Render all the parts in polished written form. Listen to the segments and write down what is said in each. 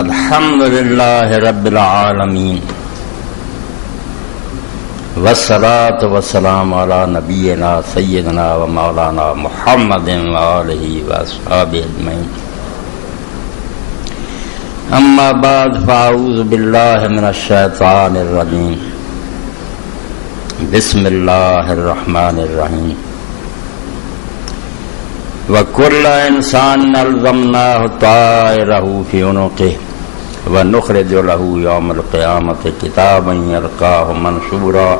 الحمد للہ رب العالمین والصلاة والسلام علی نبینا سیدنا و مولانا محمد وآلہ واصحابہ اجمعین. اما بعد فاعوذ باللہ من الشیطان الرجیم. بسم اللہ الرحمن الرحیم. وَكُلَّ إِنسَانٍ أَلْزَمْنَاهُ طَائِرَهُ فِي عُنُقِهِ وَنُخْرِجُ لَهُ يَوْمَ الْقِيَامَةِ كِتَابًا يَلْقَاهُ مَنشُورًا.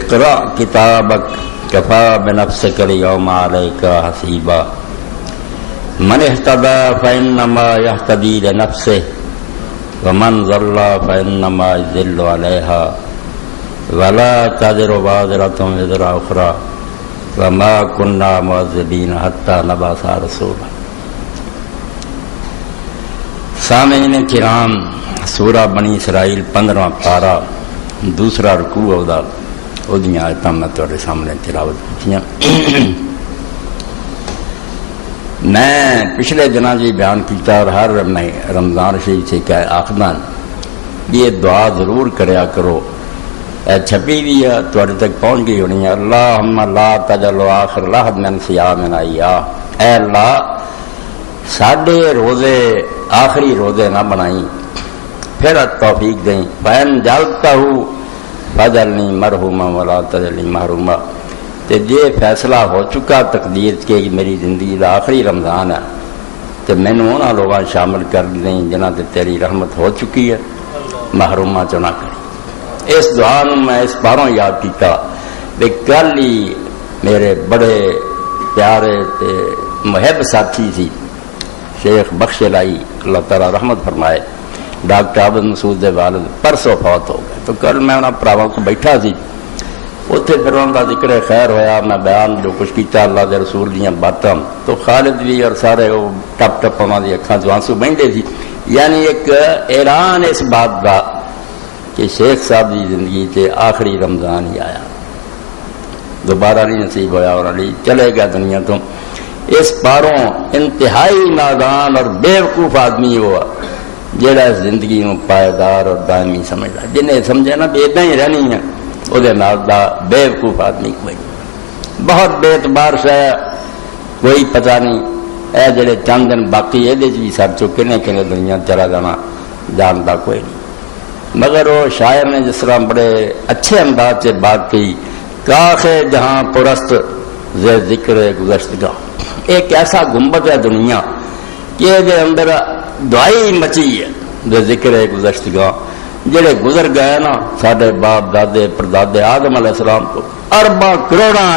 اقرأ كِتَابَكَ كَفَى بِنَفْسِكَ الْيَوْمَ عَلَيْكَ حَسِيبًا. مَنِ اهْتَدَى فَإِنَّمَا يَهْتَدِي لِنَفْسِهِ وَمَنْ ضَلَّ فَإِنَّمَا يَضِلُّ عَلَيْهَا وَلَا تَزِرُ وَازِرَةٌ وِزْرَ أُخْرَى وما كنا معذبین حتی نبعث رسولا. سامعین کرام، سورہ بنی اسرائیل 15 پارہ دوسرا رکوع ہودا اودیاں آیتاں میں تواڈے سامنے تلاوت کیتیاں. میں پچھلے دنوں جی بیان کیتا اور ہر رمضان شریف سے کہ آخداں یہ دعا ضرور کریا کرو. چھپی بھی ہے تواڈے تک پہنچ گئی ہونی ہے. اللہم لا تجعل آخر لحظ من صیامنا ایاہ. اے اللہ ساڈے روزے آخری روزے نہ بنائی، پھر توفیق دیں. فإن جعلتہ فاجعلنی مرحوما ولا تجعلنی محروما. تے جے فیصلہ ہو چکا تقدیر کہ میری زندگی دا آخری رمضان ہے تے مینوں انہاں لوگاں شامل کر دیں جنہاں تے تیری رحمت ہو چکی ہے، محروما چوں نہ کر. اس دعا میں اس باروں یاد کیتا کہ کل ہی میرے بڑے پیارے تے محب ساتھی سی شیخ بخش لائی، اللہ تعالیٰ رحمت فرمائے، ڈاکٹر عابد مسعود دے والد پرسوں فوت ہو گئے. تو کل میں انہاں پراواں کو بیٹھا سی، اتنے پھر انہاں دا ذکر خیر ہویا. میں بیان جو کچھ کیتا اللہ دے رسول دیاں باتاں، تو خالد بھی اور سارے وہ ٹپ ٹپ انہاں دی اکھاں چوں آنسو بہندے سی. یعنی ایک اعلان اس بات دا کہ شیخ صاحب کی زندگی تے آخری رمضان ہی آیا، دوبارہ نہیں نصیب ہویا اور علی چلے گیا دنیا تو. اس پاروں انتہائی نادان اور بیوقوف آدمی ہوا جہاں اس زندگی نو پائیدار اور دائمی سمجھتا. جنہیں سمجھے نا بھی ادھا ہی رہنی ہے وہ بیوقوف آدمی کوئی بہت بے اعتبار شے کوئی پتہ نہیں. اے جڑے چند دن باقی یہ بھی سر چو کنے کنے دنیا چلا جانا جانتا کوئی نہیں. مگر وہ شاعر نے جس طرح بڑے اچھے انداز سے بات کی، کاخ جہاں پرست زے ذکر گزشتگاہ. ایک ایسا گنبد ہے دنیا کہ دے اندر دعائی مچی ہے زے ذکر گزشتگاہ. جڑے گزر گئے نا ساڈے باپ دادے پردادے آدم علیہ السلام کو ارباں کروڑاں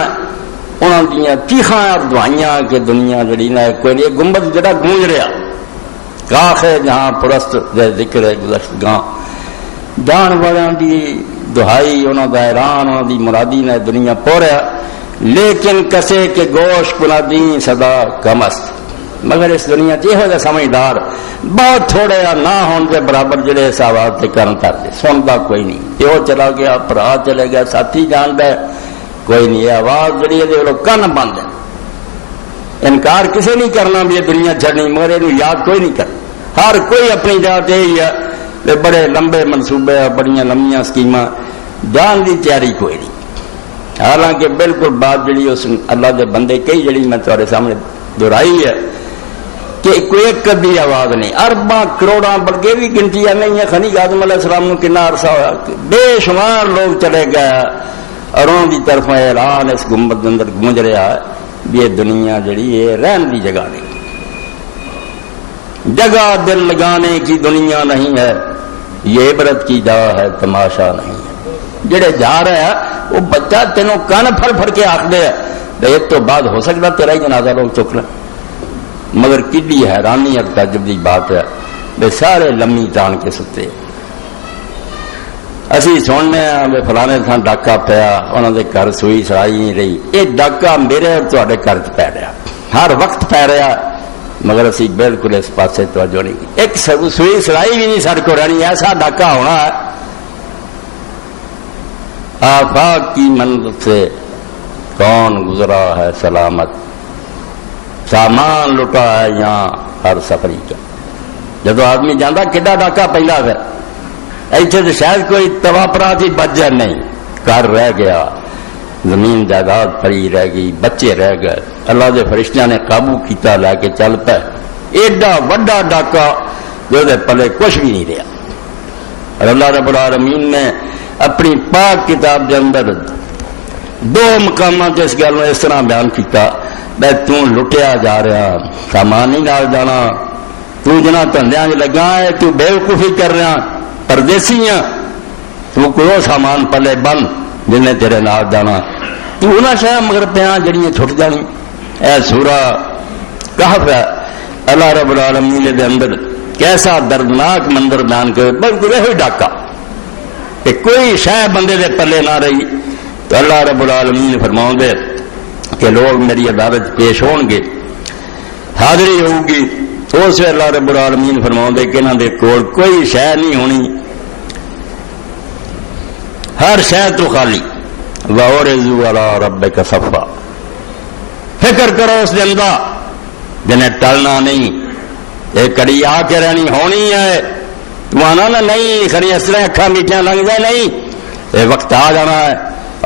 انہاں دیاں چیخاں اور دعائیاں کہ دنیا جڑی نا کوئی نہیں. گنبد جڑا گونج رہا، کاخ جہاں پرست زے ذکر گزشتگاہ. جان والوں کی دہائی، انہوں کا اعلان، انہوں کی مرادی نے دنیا پوریا. لیکن کسے کے گوش کنادی صدا کمست. مگر اس دنیا یہ جا سمجھدار بہت تھوڑے نہ ہون کے برابر جڑے اس آواز سے کرن کرتے سنتا کوئی نہیں. یہ چلا گیا، برا چلے گیا، ساتھی جانتا ہے کوئی نہیں. یہ آواز جڑی ہے کن بند ہے. انکار کسے نہیں کرنا بھی یہ دنیا چڑھنی، مگر یہ یاد کوئی نہیں کرنا. ہر کوئی اپنی جات یہی ہے، بڑے لمبے منصوبے، بڑیاں لمبیاں سکیماں، جان دی تیاری کوئی نہیں. حالانکہ بالکل بات جڑی اس اللہ دے بندے کئی جڑی میں تمہارے سامنے دہرائی ہے کہ کوئی ایک کبھی آواز نہیں. ارباں کروڑاں بلکہ بھی گنتی نہیں ہے. خنی آدم علیہ السلام کو کنا عرصہ ہوا، بے شمار لوگ چلے گئے اور انہوں کی طرف اعلان اس گنبد اندر گونج رہا ہے بھی یہ دنیا جڑی ہے رہن کی جگہ نہیں، جگہ دل لگانے کی دنیا نہیں ہے، یہ عبرت کی جا ہے تماشا نہیں ہے. جڑے جا رہے ہیں وہ بچہ تینوں کان پھڑ پھڑ کے آخ دے ایک تو بعد ہو سکتا تیرا ہی جنازہ لوگ چک لیں. مگر کڈی حیرانی اور تعجب کی بات ہے بے سارے لمی تان کے ستے. اسی سننے ہیں فلانے تھان ڈاکہ پیا، انہوں نے گھر سوئی سڑائی نہیں رہی. یہ ڈاکہ میرے اور تواڈے گھر چ پی رہا، ہر وقت پی رہا، مگر اسی بالکل اس پاسے توجہ نہیں کی. ایک سوئی سڑائی بھی نہیں سڑ کو رہنی، ایسا ڈاکہ ہونا ہے. آفاق کی منزل سے کون گزرا ہے سلامت، سامان لٹا ہے یہاں ہر سفری کا. جدو آدمی جانا کڈا ڈاکا پہلا پھر ایتھے تو شاید کوئی توا پرات ہی بچ جائے، نہیں، گھر رہ گیا، زمین جائیداد پڑی رہ گئی، بچے رہ گئے، اللہ دے فرشتیاں نے قابو کیتا، لے کے چل پے، ایڈا وڈا ڈاکا جو دے پلے کچھ بھی نہیں رہا۔ اور اللہ رب العالمین نے اپنی پاک کتاب کے اندر دو مقامات اس گل اس طرح بیان کیتا، بے تو لٹیا جا رہا، سامان نہیں نال جانا، تو جنا دھندیاں لگا ہے، تو بے وقوفی کر رہا، پردیسی ہیں، تو کوئی سامان پلے بن جن نے تیرے نال جانا، تو انہاں شاہ مگر پیاں جڑیاں چھٹ جانی۔ اے سورہ کہف ہے، اللہ رب العالمین دے اندر کیسا دردناک منظر بیان کرے، بالکل یہ ڈاکا کہ کوئی شے بندے دے پلے نہ رہی۔ تو اللہ رب العالمین فرماؤں دے کہ لوگ میری عدالت پیش ہون گے، حاضری ہوگی، اس سے اللہ رب العالمین فرماؤں دے کہ انہاں دے کول کوئی شے نہیں ہونی، ہر شے تو خالی۔ وَعُرِضُوا عَلَىٰ رَبِّكَ صَفًّا، فکر کرو اس دن دا جنہیں ٹلنا نہیں، ایک کڑی آ کے رہنی ہونی ہے، تو آنا نا نہیں خری اس طرح اکھا میٹھیاں لنگ جائے، نہیں، یہ وقت آ جانا ہے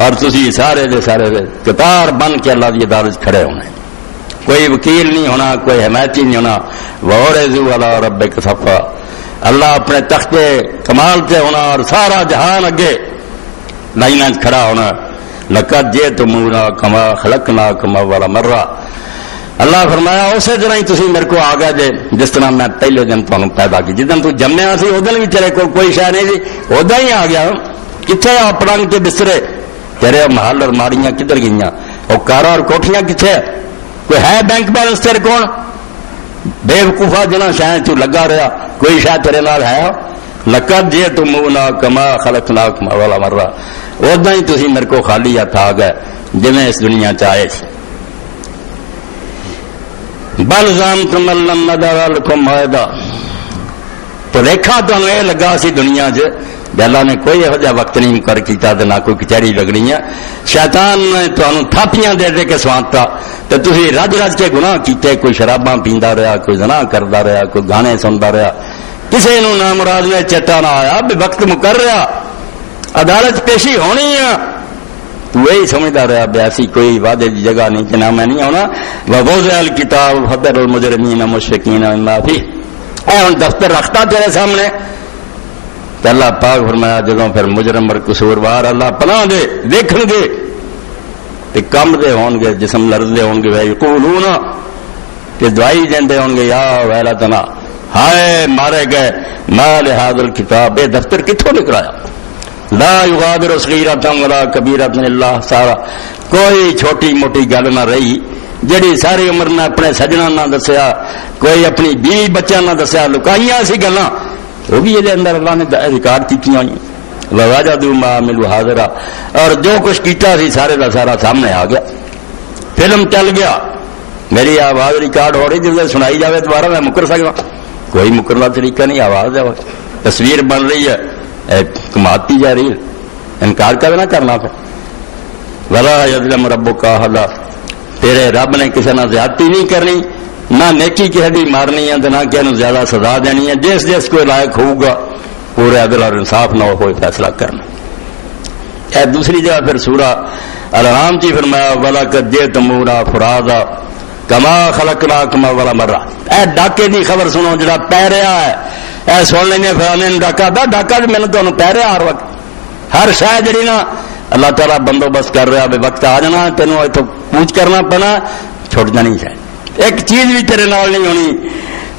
اور تسی سارے دے سارے دے قطار بن کے اللہ کی عدالت کھڑے ہونا ہے، کوئی وکیل نہیں ہونا، کوئی حمایتی نہیں ہونا۔ وَعُرِضُوا عَلَىٰ رَبِّكَ صَفًّا، اللہ اپنے تخت کمال تے ہونا اور سارا جہان اگے لائناں کھڑا ہونا۔ لَقَدْ جِئْتُمُونَا كَمَا خَلَقْنَاكُمْ أَوَّلَ مَرَّةٍ، اللہ فرمایا اسی طرح ہی تسی میرے کو آ گئے جے جس طرح میں پہلے دن تمہیں پیدا کی، جس دن تو جمیا سی اس دن بھی تیرے کو کوئی شے نہیں سی، ادا ہی آ گیا۔ کتنے آ پلنگ کے بسترے تیرے، محل الماریاں کدھر گئیاں، اور کاراں اور کوٹھیاں کتنے، کوئی ہے بینک بیلنس تیرے کون؟ بے وقوفا جنہ شاید تو لگا رہا، کوئی شاید تیرے نال ہے؟ لَقَدْ جِئْتُمُونَا كَمَا خَلَقْنَاكُمْ أَوَّلَ مَرَّةٍ، ادا ہی تسی میرے کو خالی ہاتھ آ گئے جویں اس دنیا چاہے سی۔ بل زعمتم ان لن نجعل لكم موعدا، تو دیکھا تمہیں یہ لگا سی دنیا چ اللہ نے کوئی یہو جہا وقت نہیں مقرر کیتا تے نہ کوئی کچہری لگنی ہے، شیطان نے تمہیں تھاپیاں دے دے کے سوانتا تے تسی رج رج کے گناہ کیتے، کوئی شراباں پیندا رہا، کوئی زنا کردا رہا، کوئی گانے سندا رہا، کسی نو نہ مراد نے چٹا نہ آیا، اب وقت مقرر رہا، عدالت پیشی ہونی ہے، تو یہی سمجھتا رہا بے ایسی کوئی وعدے کی جگہ نہیں کہ نہ میں نہیں ہونا۔ وَوَضِعَ الْكِتَابُ فَتَرَى الْمُجْرِمِينَ مُشْفِقِينَ مِمَّا فِيهِ، اے ہن دفتر رکھتا تیرے سامنے، تو اللہ پاک فرمایا جدوں پھر مجرم اور قصوروار اللہ پناہ دے دیکھن گے تے کم دے ہون گے، جسم لرزدے ہون گے، وَيَقُولُونَ کہ دعائی دیندے ہون گے، یا ویلتنا، ہائے مارے گئے، ما لہذا الکتاب، یہ دفتر کتھوں نکلایا، لا یغادر صغیرۃ ولا کبیرۃ الا احصاها، کوئی چھوٹی موٹی گل نہ رہی جڑی ساری عمر نے اپنے سجنا نہ دسیا، کوئی اپنی بیوی بچہ نہ دسیا، لکائیاں سی گلاں وہ بھی یہ اندر اللہ نے ریکارڈ کی ہوئی، ووجدوا ما عملوا حاضرا، اور جو کچھ کیتا سی سارے کا سارا سامنے آ گیا، فلم چل گیا، میری آواز ریکارڈ ہو رہی جس سنائی جاوے دوبارہ میں مکر سکتا، کوئی مکرنا طریقہ نہیں، آواز ہے، تصویر بن رہی ہے، کماتی جا رہی ہے، انکار کر نہ کرنا پھر۔ ولا یظلم ربک احدا، تیرے رب نے کسی نہ زیادتی نہیں کرنی، نہ نیکی کی ہڈی مارنی ہے، نہ کسی زیادہ سزا دینی ہے، جس جس کو لائق ہوگا پورے عدل اور انصاف نہ ہو فیصلہ کرنا۔ اے دوسری جگہ پھر سورہ الانعام جی فرمایا وَلَقَدْ جِئْتُمُونَا فُرَادَىٰ كَمَا خَلَقْنَاكُمْ أَوَّلَ مَرَّةٍ، اے ڈاکے دی خبر سنو جڑا پہ رہا ہے، اے سن لینے فلانے ڈاکا دا ڈاکا بھی میں تمہیں پہ رہا ہر وقت، ہر شے جڑی نا اللہ تعالیٰ بندوبست کر رہا، بے وقت آ جانا تینوں اتوں پوچھ کرنا پڑنا، چھوٹ جانی چاہیے، ایک چیز بھی تیرے نال نہیں ہونی۔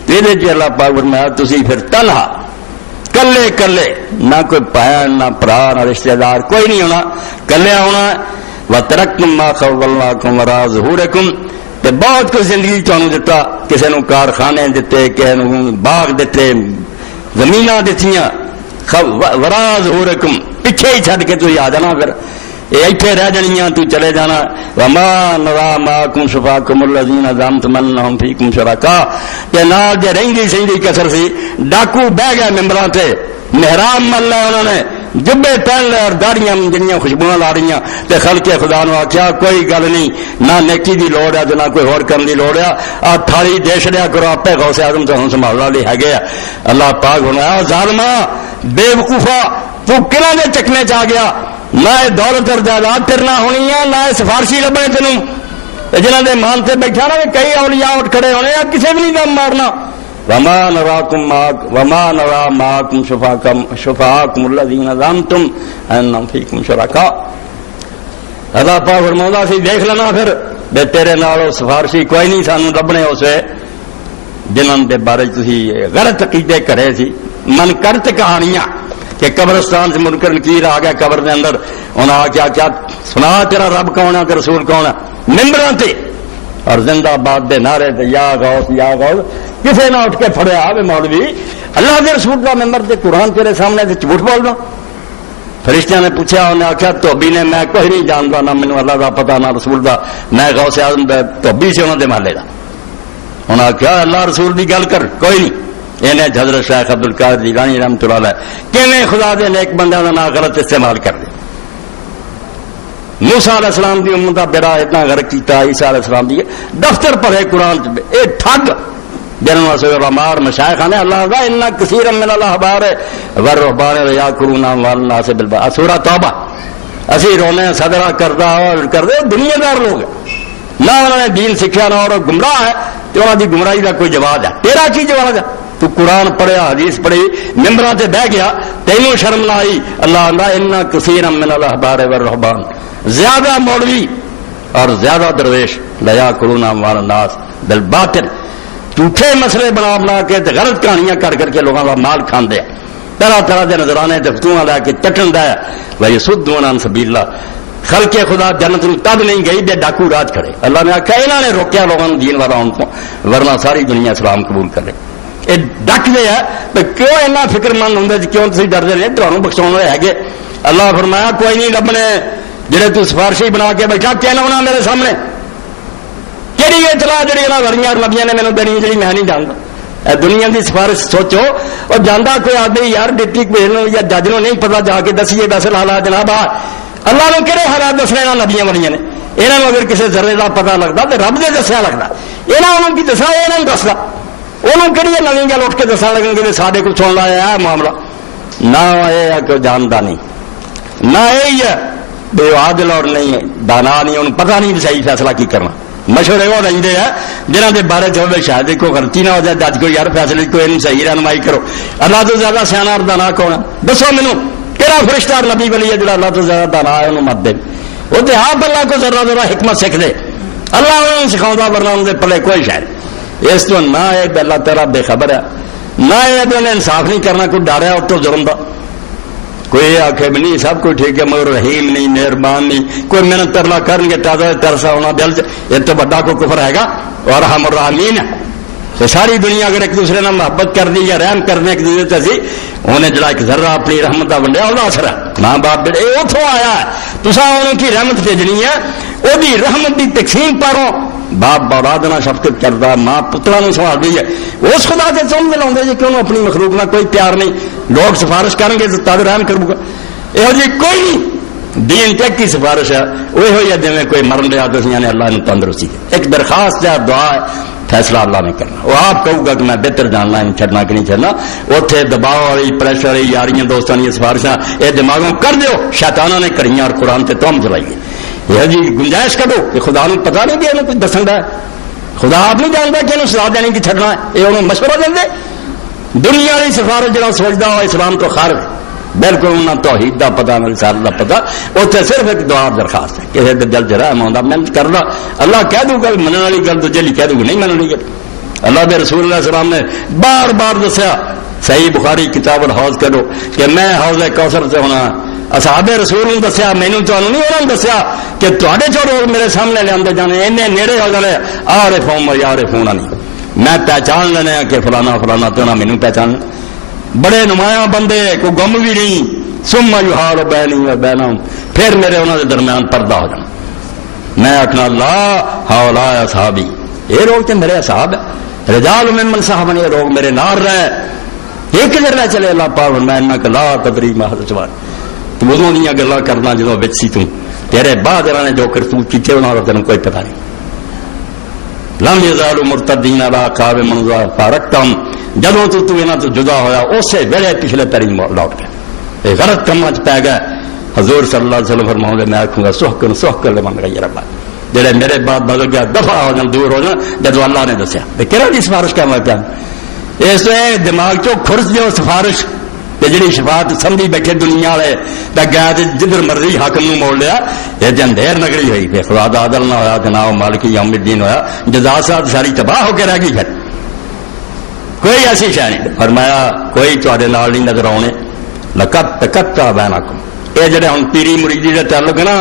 یہ اللہ پاک فرمایا تسی پھر تنہا کلے کلے، نہ کوئی بہن نہ برا نہ رشتہ دار کوئی نہیں ہونا، کلے ہونا۔ وَتَرَكْتُم مَّا خَوَّلْنَاكُمْ وَرَاءَ ظُهُورِكُمْ، تے بہت کچھ زندگی تمہیں دتا، کسی نو کارخانے دیتے، کسی نو باغ دیتے، زمیناں دتیاں، وَرَاءَ ظُهُورِكُمْ پیچھے ہی چھڈ کے تو آ جانا، پھر یہ ایتھے رہ جانیاں تو چلے جانا۔ وَمَا نَرَىٰ مَعَكُمْ شُفَعَاءَكُمُ الَّذِينَ زَعَمْتُمْ أَنَّهُمْ فِيكُمْ شُرَكَاءُ، کہ نال دے رہندی سہندی کسر سی، ڈاکو بہ گئے ممبراں تے، محرام مل لے انہوں نے، جبے پہن لے اور داڑیاں جنیاں خوشبو لا رہی تے خلق خدا نو آخیا کوئی گل نہیں، نہ نیکی دی لوڑ ہے نہ کوئی ہور کرن دی لوڑ ہے، آ تھالی دے چھڑیا کرو آپے غوث اعظم تو سنبھال والے ہے گیا۔ اللہ پاک ہونا ظالما بے وقوفا تو کنہاں دے چکنے چ آ گیا، نہ دولت اور جائیداد تیرنا ہونی ہے، نہ سفارشی لبنے تینوں جنہاں دے مان سے بیٹھا نا کئی اولیاء اٹھ کھڑے ہونے ہیں، کسی بھی نہیں دم مارنا۔ وما نرى معكم شفعاءكم الذين زعمتم انهم فيكم شركاء۔ اللہ پاک فرماؤں سی دیکھ لینا پھر بے تیرے نال سفارشی کوئی نہیں سانو لبنے اسے جنہاں دے بارے تسی غلط عقیدے کرے سی، من کرت کہانیاں کہ قبرستان سے منکر نکیر آ گیا قبر دے اندر، انہاں آ کیا سنا تیرا رب کون ہے تے رسول کون ہے، ممبراں تے اور زندہ باد دے نعرے تے یا غوث یا غوث، کسے نہ اٹھ کے پھڑیا آوے مولوی اللہ دے رسول دا ممبر تے قرآن تیرے سامنے تے جھوٹ بول رہا۔ فرشتیاں نے پوچھا، انہیں آخیا دھوبی نے میں کوئی نہیں جانتا، نہ مینوں اللہ دا پتہ نہ رسول دا، میں غوث اعظم دا دھوبی سے انہوں دے محلے دا۔ انہوں نے آخیا اللہ رسول دی گل کر، کوئی نہیں۔ انہیں حضرت شیخ عبد القادر جیلانی رحمۃ اللہ علیہ کیویں خدا دے نیک بندیاں دا نام غلط استعمال کر دے۔ موسیٰ علیہ السلام دی امت دا بیڑا اتنا غرق کیتا، عیسیٰ علیہ السلام دی دفتر پڑھے قرآن اے ٹھگ جنہوں نے علماء مشائخ نے اللہ دا ان کثیر من الاحبار والرہبان یاکلون اموال الناس بالباطل، سورہ توبہ۔ اسی رونے صدرہ کردہ اور کردے دنیا دار لوگ نہ انہوں نے دین سکھیا نہ اور گمراہ ہے، تو انہوں دی گمراہی دا کوئی جواب ہے؟ تیرا کی جواب ہے؟ تو قرآن پڑھیا حدیث پڑھی ممبراں تے بہ گیا، تینوں شرم نہ آئی؟ اللہ آندا ان کثیر من الاحبار والرہبان، زیادہ مولوی اور زیادہ درویش لیاکلون اموال الناس بالباطل، جھوٹے مسئلے بنا کے غلط کہانیاں کر کے لوگوں کا مال کھاندے ہیں، طرح طرح کے نظرانے دفتوں لے کے چٹن ہے ویسدون عن سبیل اللہ۔ خلق خدا جنت نو تب نہیں گئی بے ڈاکو راج کھڑے، اللہ نے آخیا انہوں نے روکیا لوگوں نے دین والا ان کو، ورنہ ساری دنیا اسلام قبول کر لے۔ یہ ڈکتے ہے کیوں اینا فکر مند ہوں، کیوں تھی ڈرتے رہے تمہیں بخشاؤ ہے گے؟ اللہ فرمایا کوئی نہیں لبنے جڑے تو سفارشی بنا کے بیٹھا کہنا ہونا میرے سامنے کہڑی یہ چلا جڑی وڑیاں لبیاں نے مینوں دینی جڑی میں نہیں جانتا۔ دنیا کی سفارش سوچو اور جانا کوئی آدمی یار ڈپٹی کمشنر یا جج نو نہیں پتا جا کے دسیے دس لالا جناب اللہ نے کہڑے حالات دسنے یہاں نبیاں وڑیاں نے، یہاں اگر کسی ذرے کا پتا لگتا تو رب نے دسیا لگتا، یہاں کی دسا یہ دستا انہوں کہڑی نویں گل اٹھ کے دسا لگن گے سارے کو سن لایا ہے معاملہ نہ یہ ہے کہ جانتا نہیں، نہ یہی ہے بے عادل اور نہیں دانا نہیں، انہوں پتا نہیں صحیح فیصلہ کی کرنا۔ مشورے وہ لیں ہیں جنہوں کے بارے چاہے شاید کوئی غلطی نہ ہو جائے، جج کو یار فیصلے کو صحیح رہنمائی کرو۔ اللہ تو زیادہ سیاح اور دانا کون ہے؟ دسو مینو کہڑا فرشتہ نبی ولی ہے جڑا اللہ تو زیادہ دانا ہے انہوں مت دے، وہ تو آپ اللہ کو ذرا ذرا حکمت سکھ دے، اللہ انہوں سکھاؤں ورنہ انہوں کے پلے کوئی شاید اس تو نہ ہے اللہ تعالیٰ بے خبر ہے، نہ یہ انہیں انصاف نہیں کرنا، کوئی ڈر ہے اس تو ظلم دا، کوئی آخے بھی نہیں سب کوئی ٹھیک ہے مگر رحیم نہیں مہربان نہیں، کوئی محنت ترلا کرن گے تازہ ترسا ہونا دل یہ تو بڑا کو کفر ہے گا اور رحم الرحمین ہے۔ تو ساری دنیا اگر ایک دوسرے نے محبت کرنی یا رحم کرنے ایک دوسرے سے انہیں جڑا ایک ذرہ اپنی رحمت کا ونڈیا وہ اثر ہے، ماں باپ بیٹے یہ اتوں آیا ہے تصا انہوں کی رحمت بھیجنی ہے، وہ رحمت کی تقسیم پارو باپ اولاد نہ شفقت کرتا ہے، ماں پترا نو سنبھال رہی ہے، اس خدا کے چم دلا جی کہ انہوں اپنی مخلوق نہ کوئی پیار نہیں، لوگ سفارش کریں گے تو تب رحم کروں گا، یہ جی کوئی نہیں۔ دین تک کی سفارش ہے وہ ہوئی ہے جی کوئی مرن رہا تو نے اللہ نے تندرستی ایک درخواست ہے دعا ہے، فیصلہ اللہ نے کرنا، وہ آپ کہوں گا کہ میں بہتر جاننا ہے چھڑنا کہ نہیں چھڑنا، اتنے دباؤ والی پریشر والی یاریاں دوستوں کی سفارشاں یہ دماغوں کر دیو شیطانوں نے کریاں اور قرآن سے تم چلائیے، یہ جی گنجائش کرو کہ خدا نے پتا نہیں کہ انہوں کچھ دسن ہے، خدا آپ نہیں جانتا کہ انہوں سزا دینی کی چھڑنا ہے، یہ انہوں مشورہ دیں دے۔ دنیا والی سفارش جہاں سوچتا ہو اسلام تو خارج بالکل انہوں توحید دا پتا نہ رسالت دا پتا، اتنے صرف ایک دعا درخواست ہے کسی دل چ رحم آتا محنت کرنا، اللہ کہہ دوں گا منع والی گل تو جلی کہہ دوں گا نہیں من والی گل۔ اللہ کے رسول اللہ السلام نے بار بار دسیا، صحیح بخاری کتاب الحوض کرو کہ میں حوض کوثر سے ہونا، اصحاب رسول نے دسیا مینوں تمہیں نہیں، انہوں نے دسیا کہ تے چو لوگ میرے سامنے لے جانے اینے نیڑے ہو جانے عارفون یعرفون نہیں، میں پہچان لینا کہ فلانا فلانا تو نہ مینوں پہچان، بڑے نمایاں بندے کو گم بھی نہیں، ثم یحال بینی و بینہم پھر میرے انہوں کے درمیان پردہ ہو جانا، میں آخنا اللہ ہؤلاء اصحابی یہ لوگ تو میرے اصحاب ہے، رجال ممن صحابنی یہ لوگ میرے نار رہے، ایک کدھر رہ چلے اللہ پاک میں انک لا تدری ما حدث تو وضو دیا گلاں کرنا جدوں وچ سی تیرے بعد انہوں نے جو کرتوت کیتے انہوں نے تینوں کوئی پتہ نہیں. لم یزالوا مرتدین علی اعقابہم منذ فارقتہم، جدوں تو انہاں تو جدا ہویا اسی ویلے پچھلے پیری لوٹ گئے. یہ غلط کاماں چ پی گئے. حضور صلی اللہ علیہ وسلم فرماؤں گے میں آکھوں گا سحقن لمن غیر اللہ، جڑے میرے بعد بدل گیا دفع ہو جان دور ہو جان. جدو اللہ نے دسیا کہڑا دی سفارش کیا میں پیا اس دماغ چو کھرس دیو سفارش جڑی شفاعت سمجھی بیٹھے دنیا والے گیا جدھر مرضی حاکم نو موڑ لیا. یہ اندھیر نگری ہوئی کہ خدا دا عدل نہ ہویا جناب مالک یوم الدین ہویا، جزا ساتھ ساری تباہ ہو کے رہ گئی. پھر کوئی ایسی شے نہیں. فرمایا کوئی تواڈے نال نہیں نظر آنے. لقد تقطع بینکم، یہ جڑے ہن پیری مریدی دے تعلق نا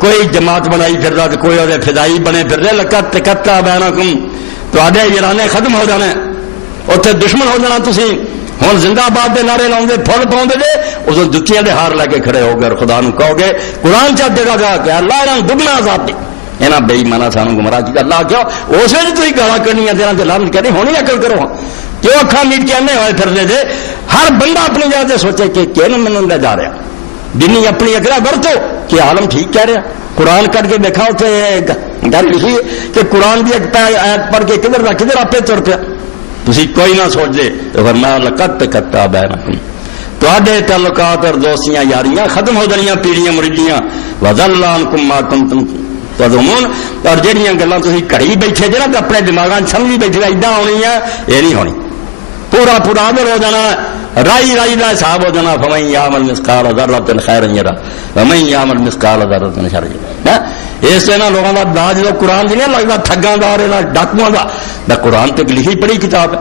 کوئی جماعت بنائی پھردا تے کوئی اودے فدائی بنے پھردے. لقد تقطع بینکم، تواڈے یارانے ختم ہو جانے، اوتھے دشمن ہو جانا. تسی ہوں زندہ باد دے نعرے لاؤندے پھل پاؤندے جے ادو جتیاں دے ہار لے کے کھڑے ہو گئے. خدا نو کہو گے قرآن چا دے گا کہ اللہ انہاں دگنا عذاب دے. انہاں بے ایماناں سانو گمراہ کیتا. اللہ کیوں اس وچ تسی گالاں کڈنیاں تیرا تے لعنت کرنی ہونی عقل کرو. کیوں اکھاں میٹ کے انے ہوئے پھردے جے. ہر بندہ اپنی جگہ تے سوچے کہ کینوں مینوں لے جا رہا. جنی اپنی اقرا برتو کہ عالم ٹھیک کہہ رہا. قرآن کٹ کے دیکھا اتنے گل لکھی کہ قرآن بھی ایک آیت پڑھ کے کدھر دا کدھر آپ تر پیا. تسی کوئی نہ سوچ دے تو فرمایا لقد تقطع بینکم، تواڈے تعلقات اور دوستیاں یاریاں ختم ہو جانیاں پیڑیاں مریدیاں. وضل عنکم ما کنتم تظنون، اور جہاں گلاں تسی کڑی بیٹھے جے نا اپنے دماغاں سمجھی بیٹھے ایڈاں ہونی ہے یہ نہیں ہونی. پورا پورا عمل ہو جانا، رائی رائی کا حساب ہو جانا. فمن یعمل مثقال ذرۃ خیرا یرہ ومن یعمل مثقال ذرۃ شرا یرہ. اس سے لوگوں کا داج جو قرآن نہیں لگتا ٹھگاں کا اور ڈاکواں کا. قرآن تک لکھی پڑھی کتاب ہے،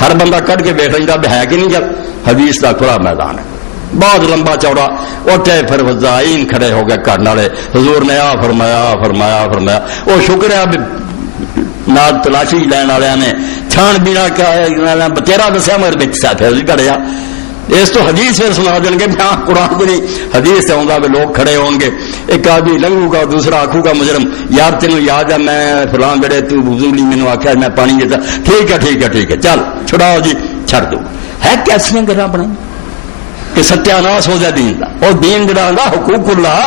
ہر بندہ کٹ کے دیکھ لینا ہے کہ نہیں. جب حدیث کا کھلا میدان ہے بہت لمبا چوڑا. اٹھے پھر وزائین کھڑے ہو گئے کرنے والے. حضور نے آ فرمایا فرمایا فرمایا. وہ شکر ہے نال تلاشی لین والے نے چھان بینا بتیرا دسیا مگر بچ پھر کڑیا. اس تو حدیث پھر سنا دیں گے ہاں قرآن کو نہیں حدیث سے آؤں بھی لوگ کھڑے ہون گے. ایک آدمی لنگو گا دوسرا آخو گا مجرم یار تینوں یاد ہے میں فلاں بڑے تو وضو لی مینوں آخیا میں پانی دیتا. ٹھیک ہے ٹھیک ہے ٹھیک ہے چل چھڑاؤ جی چھڑ دو. ہے کیسیاں گلاں بنائی کہ ستیا ناس ہو جائے دین کا. اور دین جڑا ہوندا حقوق اللہ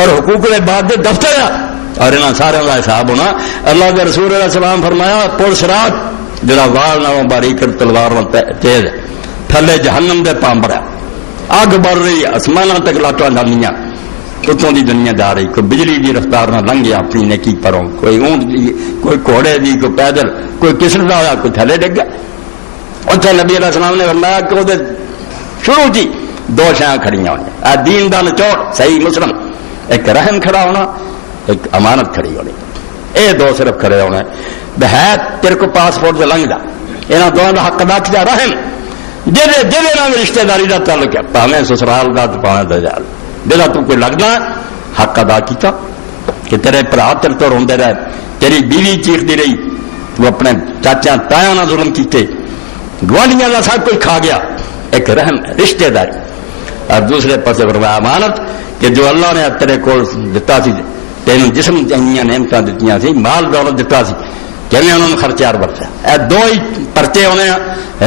اور حقوق کے بعد دے دفتر ہے اور انہاں سارے کا حساب ہونا. اللہ کے رسول علیہ السلام فرمایا پل صراط جڑا وال نالوں باریک تلوار تیز تھلے جہنم دے پامبر ہے. اگ بڑھ رہی آسمانوں تک لاٹاں ڈالنیاں اتوں دی دنیا جا رہی. کوئی بجلی دی رفتار نہ لنਘ گیا اپنی نیکی پروں. کوئی اونٹ دی کوئی گھوڑے دی کوئی پیدل کوئی کسر دا ہوا کوئی تھلے ڈگ گیا. اتنے نبی علیہ السلام نے فرمایا کہ وہ شروع جی دو شیاں کھڑیاں ہونی. دین دا نچوڑ صحیح مسلم ایک رحم کھڑا ہونا ایک امانت کھڑی ہونی. یہ دو صرف کھڑے ہونے. بحیت تیرے کو پاسپورٹ سے لنਘ جا یہاں دونوں کا حق ادا کیا. رحم جہاں رشتے داری کا تعلق ہے پاویں سسرال کا پاویں دجال جہاں تو کوئی لگنا حق ادا کیتا کہ تیرے برا تیرے تو روندے رہے تیری بیوی چیختی رہی تو اپنے چاچا تایا نہ ظلم کیتے گوانڈیاں کا سب کچھ کھا گیا. ایک رحم رشتے داری. اور دوسرے پاسے فرمایا امانت کہ جو اللہ نے تیرے کو دتا سی تینوں جسم نعمتاں دتیاں سی مال دولت دتا سی کیویں انہوں نے خرچار برتیا. اے دو ہی پرچے ہونے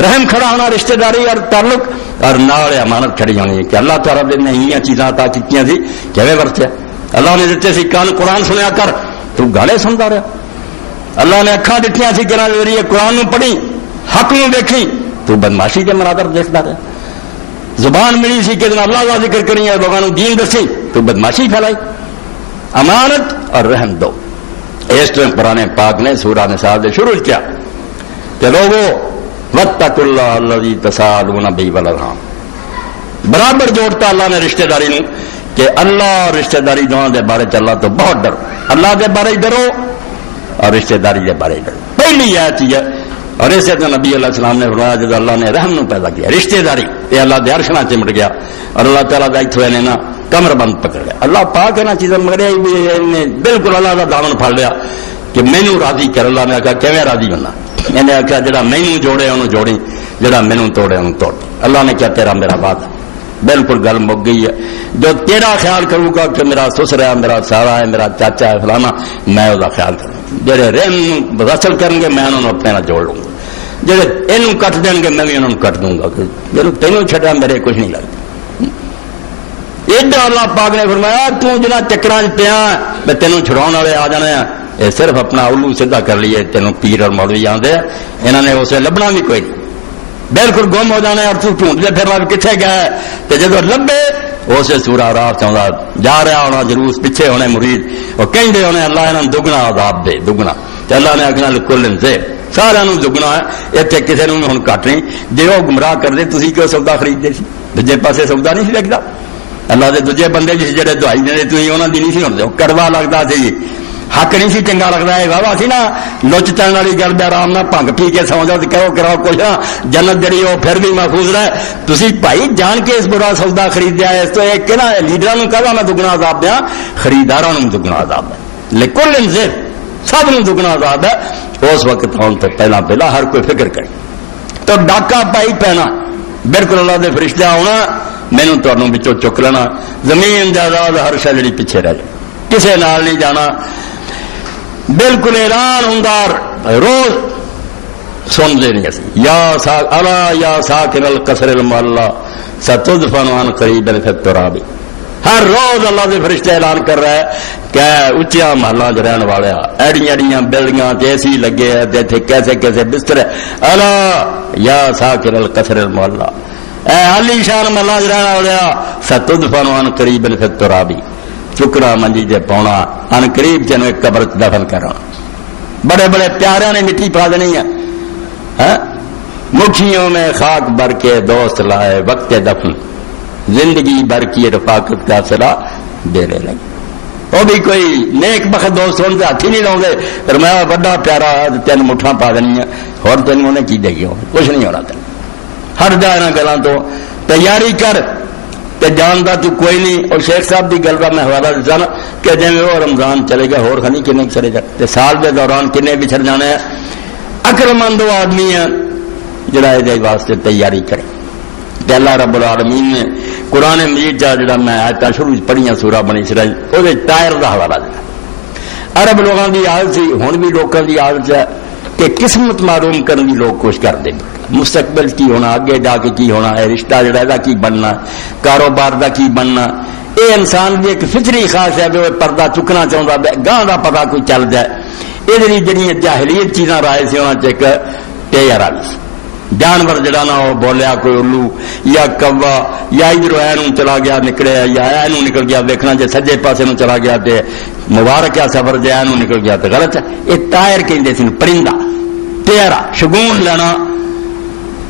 رحم کھڑا ہونا رشتہ داری اور تعلق اور نال امانت کھڑی ہونی ہے کہ اللہ تعالیٰ نے یہ چیزاں عطا کیتیاں سی کیویں برتیا. اللہ نے دیتے سی کان قرآن سنیا کر تو گالے سنتا رہا. اللہ نے اکھاں دتیاں سی کہ ذریعے قرآن نو پڑھی حق نو دیکھی تو بدماشی کے مناظر دیکھتا رہا. زبان ملی سی کہ اللہ کا ذکر کری ہے لوگوں دین دسی تو بدماشی پھیلائی. امانت اور رحم دو. اس طرح قرآن پاک نے سورہ نساء سے شروع کیا کہ لوگوں واتقوا اللہ الذی تساءلون بہ والارحام. برابر جوڑتا اللہ نے رشتہ داری نو کہ اللہ اور رشتہ داری دونوں دے بارے چ اللہ تو بہت ڈرو. اللہ دے بارے ڈرو اور رشتہ داری دے بارے ڈرو. پہلی یہ چیز ہے. اور اسے تو نبی علیہ السلام نے فرمایا جب اللہ نے رحم نو پیدا کیا رشتہ داری یہ اللہ دے عرش نال چمٹ گیا اور اللہ تعالیٰ کا اتنے نے نا کمر بند پکڑ لیا. اللہ پاک ہے چیزیں مگر بالکل اللہ کا دامن پھڑ لیا کہ مینو راضی کر. اللہ نے آخیا کیویں راضی ہونا. میں نے آخیا جڑا مینو جوڑے انہوں جوڑی جڑا مینو توڑے انہوں توڑ. اللہ نے کیا تیرا میرا بات ہے بالکل گل مک گئی ہے. جو تیرا خیال کروں گا کہ میرا سسرا ہے میرا سارا ہے میرا چاچا ہے فلانا میں وہ خیال کروں. جڑے رحم رسل کریں گے میں انہوں اپنے نال جوڑ لوں گا. جڑے یہ کٹ دیں گے میں بھی انہوں کٹ دوں گا. تینوں چھڈا میرے کچھ نہیں لگتا. ایڈا اللہ پاک نے فرمایا تو جنہ چکراں پیا میں تینوں چھڑاؤن والے آ جانے ہیں، یہ صرف اپنا الو سیدھا کر لیے، تینوں پیر اور مولوی آتے ہیں، انہوں نے اسے لبنا بھی کوئی نہیں، بالکل گم ہو جانا اور تو ڈھونڈتے پھرنا بھی کتنے گئے، تو جب لبے اسے سورا راہ چاہتا جا رہا ہونا جلوس پیچھے ہونے مرید وہ کہیں ہونے اللہ انہوں دگنا عذاب دے دگنا، تو اللہ نے آخنا کل سے سارا دگنا ہے، اتنے کسی نے ہوں گھٹ نہیں، جی وہ گمراہ کر دے تھی کیوں سودا خریدتے سی، دوجے پاسے سودا نہیں سی لگتا، اللہ کے دوجے بندے جس جڑے دوائی دے تھی انہوں کی نہیں سی ہوتے، کڑوا لگتا سی، حق نہیں سی چنگا لگتا ہے، واہ سی نا لچ چلنے والی گل بے آرام نہ بھنگ پی کے سو جاؤ کرو کراؤ کچھ نہ جنت جڑی وہ پھر بھی محفوظ رہے، تھی بھائی جان کے اس برا سودا خریدیا اس تو ایک نا لیڈروں کہا میں دگنا عذاب دیا، خریداروں دگنا عذاب ہے، لیکن انصر سب نو دگنا عذاب ہے۔ اس وقت ہوں تو پہلا ہر کوئی فکر کرے، تو ڈاکا پائی پینا بالکل اللہ دے فرشتے آنا مینو تمہوں بچوں چک لینا، زمین جائیداد ہر شے جڑی پیچھے رہ جائے، کسے نال نہیں جانا، بالکل اعلان ہوندار روز سن دے نہیں اسی یا الا یا ساکن القصر المعلا ستدفن عن قریب فی التراب، ہر روز اللہ کے فرشتے اعلان کر رہا ہے کہ اچیا محلہ چ رہن والے ایڑیاں ایڑیاں بلڈنگاں ایسی لگے ہیں تے کیسے کیسے بستر ہے، الا یا ساکن القصر المعلا، اے علی شان محلہ چ رہن والے ستدفن عن قریب فی التراب، چکنا منجی دے پاؤنا ان قریب تینوں ایک قبر دفن کرنا، بڑے بڑے پیاروں نے مٹی پا دینی ہے، مٹھیوں میں خاک بھر کے دوست لائے وقت دفن، زندگی بھر کی رفاقت کا صلہ دینے لگے، وہ بھی کوئی نیک بخت دوست ہونے سے ہاتھ ہی نہیں لاؤ، پر میں بڑا پیارا تین مٹھا پا دینی ہے، اور تین انہیں کی دے گی کچھ نہیں ہونا تین، ہر جا یہاں گلوں تو تیاری کر کہ جانتا تو کوئی نہیں، اور شیخ صاحب کی گل کا میں حوالہ دیتا نا کہ جی وہ رمضان چلے گا ہور خنی کنے چلے گا، سال کے دوران کنے بچھڑ جانے ہیں، عقل مند وہ آدمی ہے جڑا یہ واسطے تیاری کرے، کہ اللہ رب العالمین نے قرآن مجید جڑا میں آیتاں شروع پڑھیاں سورہ بنی اسرائیل وہ ٹائر کا حوالہ دیتا، عرب لوگوں کی عادت سی ہوں بھی لوگوں کی عادت ہے کہ قسمت معلوم کرنے کی لوگ کوشش کرتے ہیں، مستقبل کی ہونا، اگے جا کے کی ہونا ہے، رشتہ جڑا ہے کی بننا، کاروبار دا کی بننا، یہ انسان کی ایک فطری خاص ہے، وہ پردہ چکنا چاہتا گاہ کا پتا کوئی چل جائے، یہ جڑی جاہلیت چیزاں رائے سے انہوں ایک ٹیر آ گئی، جانور جڑا نہ ہو بولیا کوئی الو یا کوا یا ادھر اینوں چلا گیا نکلے یا اینوں نکل گیا، دیکھنا جی سجے پاسے نو چلا گیا تے مبارک ہے سفر، جی اینوں نکل گیا تو غلط ہے، یہ ٹائر کہتے سن پرندہ ٹیرا شگون لینا،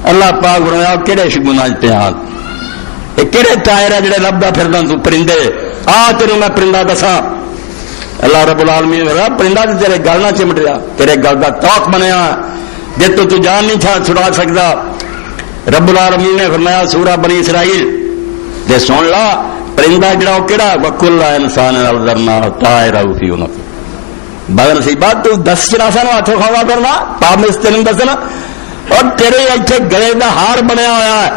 اللہ پاک فرمایا کہڑے شگون امتحان یہ کہڑے ٹائر ہے جڑے لبدا پھردا تو پرندے، آ تینوں میں پرندہ دساں، اللہ رب العالمین نے پرندہ تے تیرے گل نہ چمٹ رہا، تیرے گل دا توق بنیا جے تو جان نہیں چھڑا سکتا، رب العالمین نے فرمایا سورہ بنی اسرائیل دے سن لا پرندہ جڑا وہ کہڑا وکل انسان الذرنا طائرہ فی عنق، بدن سی بات تو دس چراسا نو ہاتھوں کھاوا کرنا پامس تین دسنا، اور تیرے اتنے گلے کا ہار بنیا ہوا ہے،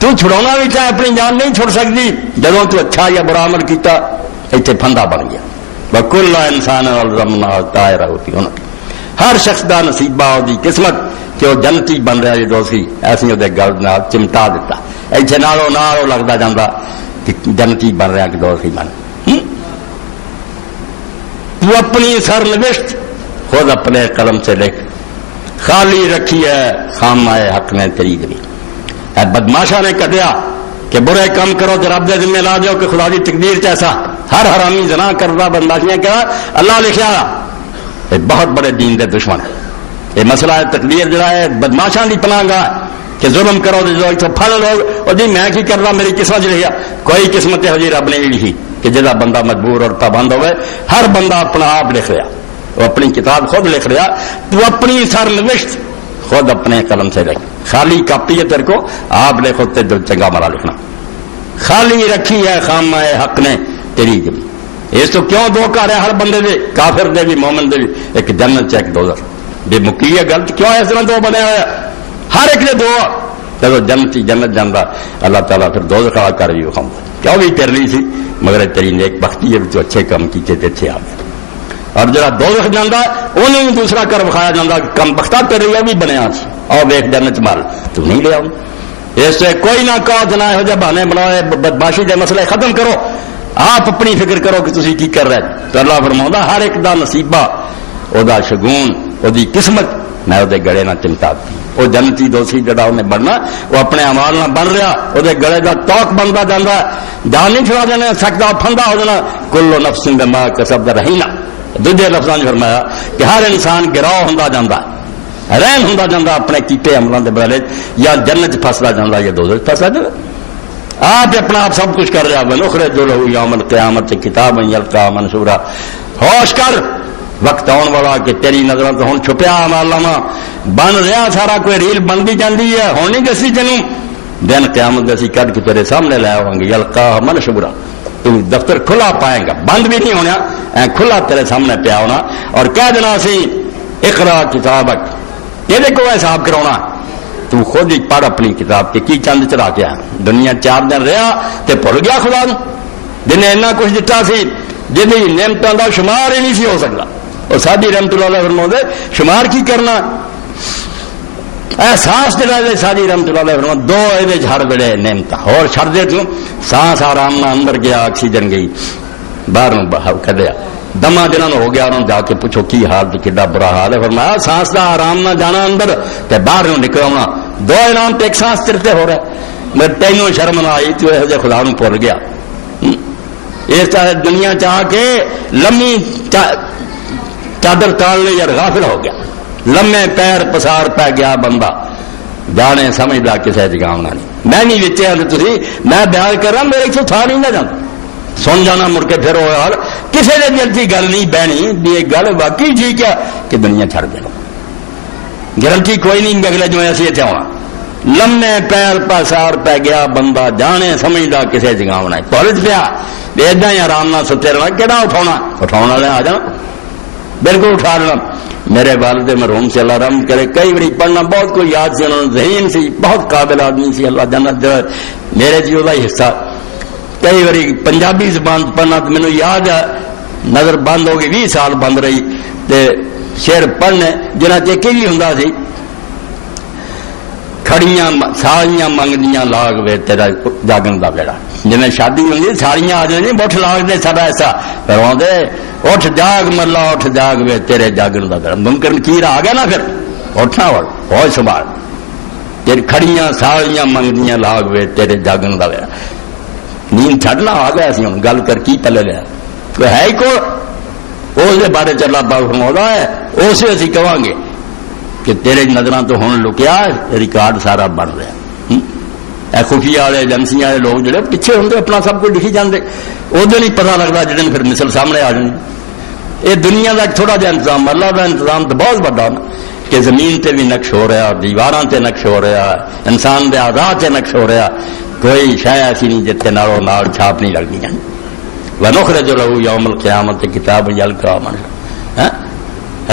تو چھڑانا بھی چاہے اپنی جان نہیں چھوڑ سکتی، جدوں تو اچھا یا برا عمل کیتا اتنے پھندا بن گیا، وکل انسان الذرنا طائرہ فی عنق، ہر شخص کا نصیبہ وہی قسمت کہ وہ جنتی بن رہا جدو سی ایسی وہ گل نال چمٹا دیتا، ایتھے نالوں نال لگتا جاتا کہ جنتی بن رہا کہ دوسری بن، تو اپنی سر نوشت خود اپنے قلم سے لکھ، خالی رکھی ہے خامہ حق نے تیری بھی، بدماشا نے کٹیا کہ برے کام کرو تو رب دے ذمہ لا دیو کہ خدا دی تقدیر چیسا، ہر حرامی زنا کرتا بدماشیاں کیا اللہ لکھا، یہ بہت بڑے دین دے دشمن ہے، یہ مسئلہ ہے تقدیر جڑا ہے بدماشاں دی پناہ گاہ کہ ظلم کرو تو پھل لوگ اور جی میں کی کرنا میری قسمت لکھا، کوئی قسمت ہے رب نے نہیں لکھی کہ جہاں بندہ مجبور اور پابند ہوئے، ہر بندہ اپنا آپ لکھ رہا، وہ اپنی کتاب خود لکھ رہا، تو اپنی سر نوشت خود اپنے قلم سے لکھ، خالی کاپی ہے تیرے کو آپ لکھو تے جو چنگا مالا لکھنا، خالی رکھی ہے خامہ حق نے تیری جب، اس تو کیوں دو کر رہا ہر بندے دے، کافر دے بھی مومن دے بھی، ایک جنت ایک دوزخ، بے مکی ہے غلط کیوں اس طرح دو بنے ہوئے، ہر ایک نے دو، جب جنتی جنت جانا اللہ تعالیٰ پھر دوزخ کھڑا کر بھی وکھاؤں گا، کیوں بھی تیرے لی سی مگر تیری نیک بختی ہے تو اچھے کام کیتے تے اچھے آ گئے، اور جڑا دوزخ جانا انہیں دوسرا کر وکھایا جاتا کم بختہ تیرے بھی بنیا سی، اور ویخ جنت مال تو نہیں لیا، اس سے کوئی نہ کہو جنا یہو جہ بہانے بناؤ بدماشی دے مسئلے ختم کرو آپ اپنی فکر کرو کہ تسی کی کر رہے تو اللہ فرماؤں ہر ایک دا نصیبہ او دا شگون او دی قسمت میں او دے گڑے نہ چمٹا دی وہ جنتی دوسری جڑا انہیں بننا وہ اپنے امال نہ بن رہا وہ گلے کا توک بنتا جانا جان نہیں چھڑا دینا سکتا پھندا ہو جانا کلو نفس بما کسبت رہینا دوجے لفظوں نے فرمایا کہ ہر انسان گراہ ہوندا جاندا رہن ہوندا جاندا اپنے کیتے عملاں دے بدلے یا جنت پھسدا جاندا یا دوزخ پھسدا جاندا آپ اپنا آپ سب کچھ کر رہا ونخرج لہ یوم القیامت کتابا یلقاہ منشورا ہوش کر وقت آن والا کہ تیری نظروں تو ہوں چھپیا مالاما بن رہا سارا کوئی ریل بنتی جاتی ہے ہوں نہیں دسی تینوں دن قیامت دسی کٹ کے تیرے سامنے لے آؤں گے یلقاہ منشورا تم دفتر کھلا پائیں گا بند بھی نہیں ہونا کھلا تیرے سامنے پیا ہونا اور کہہ دینا سی اقرا کتابک یہ کو حساب کراؤنا تو خود ہی پڑھ اپنی کتاب کے کی چند چلا کے آیا دنیا 4 دن رہا تے بھول گیا خدا نو جنہیں اتنا کچھ دتا سی جی نعمتوں کا شمار ہی نہیں سی ہو سکتا اور سادی رحمت اللہ علیہ فرماؤں دے شمار کی کرنا احساس جڑا دے سادی رحمت اللہ علیہ فرماؤں 2 یہ ہر ویلے نعمت اور چھڑ دے تو سانس آرام نہ اندر گیا آکسیجن گئی باہر باہر کھدیا دما جنہوں نے ہو گیا انہوں نے جا کے پوچھو کی حال کڈا برا حال ہے فرمایا سانس کا آرام نہ جانا اندر تے باہر نکل آنا 2 انعام تے ایک سانس ترتے ہو رہا ہے میں تینوں شرم نہ آئی تو یہ خدا نو بھول گیا اس طرح دنیا چاہ کے لمبی چادر تال لے یار غافل ہو گیا لمے پیر پسار پہ گیا بندہ جانے سمجھدا کسے جگاونا نہیں میں نہیں وچے ہوں تھی میں بیان کر رہا میرے تو تھا نہیں نہ جانا سن جانا مڑ کے پھر ہو کسی نے دل کی گل نہیں بہنی بھی یہ گل واقعی ٹھیک ہے کہ دنیا چھڑ دینا گارنٹی کوئی نہیں اگلے جو ایسی اتنے آنا لمے پیر پسار پہ گیا بندہ جانے سمجھدا کسے جگاونا ہے پولیس پیا ایدا ہی آرام نہ ستے رہنا کہڑا اٹھاؤ والے آ جانا بالکل اٹھا لینا میرے والد مرحوم سے اللہ رحم کرے کئی بڑی پڑھنا بہت کوئی یاد سے انہوں نے ذہین سی بہت قابل آدمی سی اللہ جنت جو میرے جیو کا حصہ کئی بڑی پنجابی زبان پڑھنا تو مینوں یاد ہے نظر بند ہو گئی 20 سال بند رہی تے شعر پڑھنے جنہ چیکے بھی ہوں سی کھڑیاں ساریاں منگدیاں لاگ وے تیرا جاگن دا بیڑا جنہیں شادی ہوتی ساریاں آ جائیں بٹھ لاگ دے سارا ایسا کروا دے اٹھ جاگ ملا اٹھ جاگ وے تیرے جاگن دا بیڑا ممکن کیر آ گیا نا پھر اٹھنا وڑ ہوش سنبھال تیری کھڑیاں ساریاں منگدیاں لاگ وے تیرے جاگن دا بیڑا نیند چھڑنا آ گیا سی ہوں گل کر کی پلے لیا کوئی ہے ہی کو اس بارے چلا باغ فرماؤں ہے اسے اسی کہاں گے کہ تیرے نظراں تو ہوں لکیا ریکارڈ سارا بن رہا خفیہ والے ایجنسی والے لوگ جڑے پیچھے ہوں اپنا سب کچھ لکھی جاندے ادھر نہیں پتا لگتا جن پھر مثل سامنے آ جانی یہ دنیا کا تھوڑا جہا انتظام اللہ کا انتظام تو بہت بڑا نا کہ زمین تے بھی نقش ہو رہا دیواراں تے نقش ہو رہا انسان دے آزاد تے نقش ہو رہا کوئی شے ایسی نہیں جتنے نالوں نال چھاپ نہیں لگنی جانی ونخرج لہ یوم القیامت کتاب یلقاہ منشورا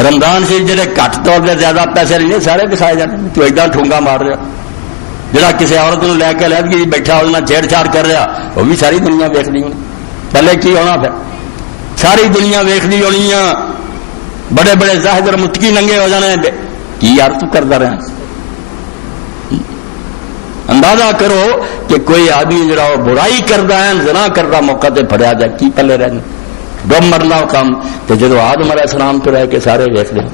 رمضان شریف جڑے گھٹ طور پہ زیادہ پیسے نہیں سارے دکھائے جاتے تو ایک ٹھونگا مار رہا جڑا کسی عورت نو لے کے لے بیٹھا ہونا چھیڑ چھاڑ کر رہا وہ بھی ساری دنیا ویکھ دی ہونی پہلے کی ہونا پھر ساری دنیا ویکھ دی ہونی بڑے بڑے زاہد اور متقی ننگے ہو جانے کی یار تو کرتا رہا اندازہ کرو کہ کوئی آدمی جڑا وہ برائی کرتا ہے زنا کرتا موقع تے پھڑیا جائے کی پلے رہنے ڈم مرنا کام تو جدو آدم علیہ السلام تو رہ کے سارے ویکھ لیں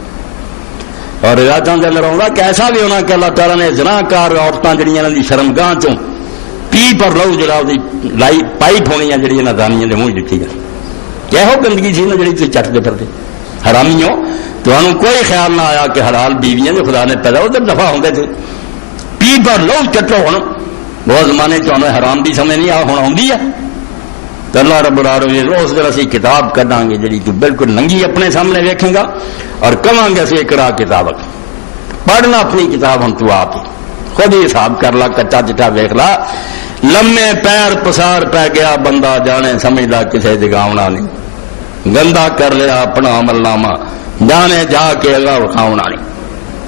اور روایتوں کے اندر آؤں کہ ایسا بھی ہونا کہ اللہ تعالیٰ نے زناکار عورتیں جڑیاں دی شرمگاہ چوں پی پر لو جڑا لائی پائپ ہونی جڑی زانیاں دے منہ دکھی گئی کہو گندگی سی نا جڑی تھی چٹتے پھرتے حرامیوں تو کوئی خیال نہ آیا کہ حلال بیویاں جو خدا نے پیدا ادھر دفاع ہوتے تھے پی پر لو چٹو ہوں بہت زمانے چ حرام بھی سمجھ نہیں آ ہوں آؤں ہے تو اللہ رب العالمین اس دن اسی کتاب کڈاں گے جڑی تو بالکل ننگی اپنے سامنے ویکھیں گا اور کہاں گے اسی اقرا کتابک پڑھنا اپنی کتاب ہم تو آپ ہی خود ہی حساب کر لا کچا چٹا ویکھ لا لمے پیر پسار پہ گیا بندہ جانے سمجھدا کسے جگاونا نہیں گندا کر لیا اپنا عمل نامہ جانے جا کے اللہ وکھاونا نہیں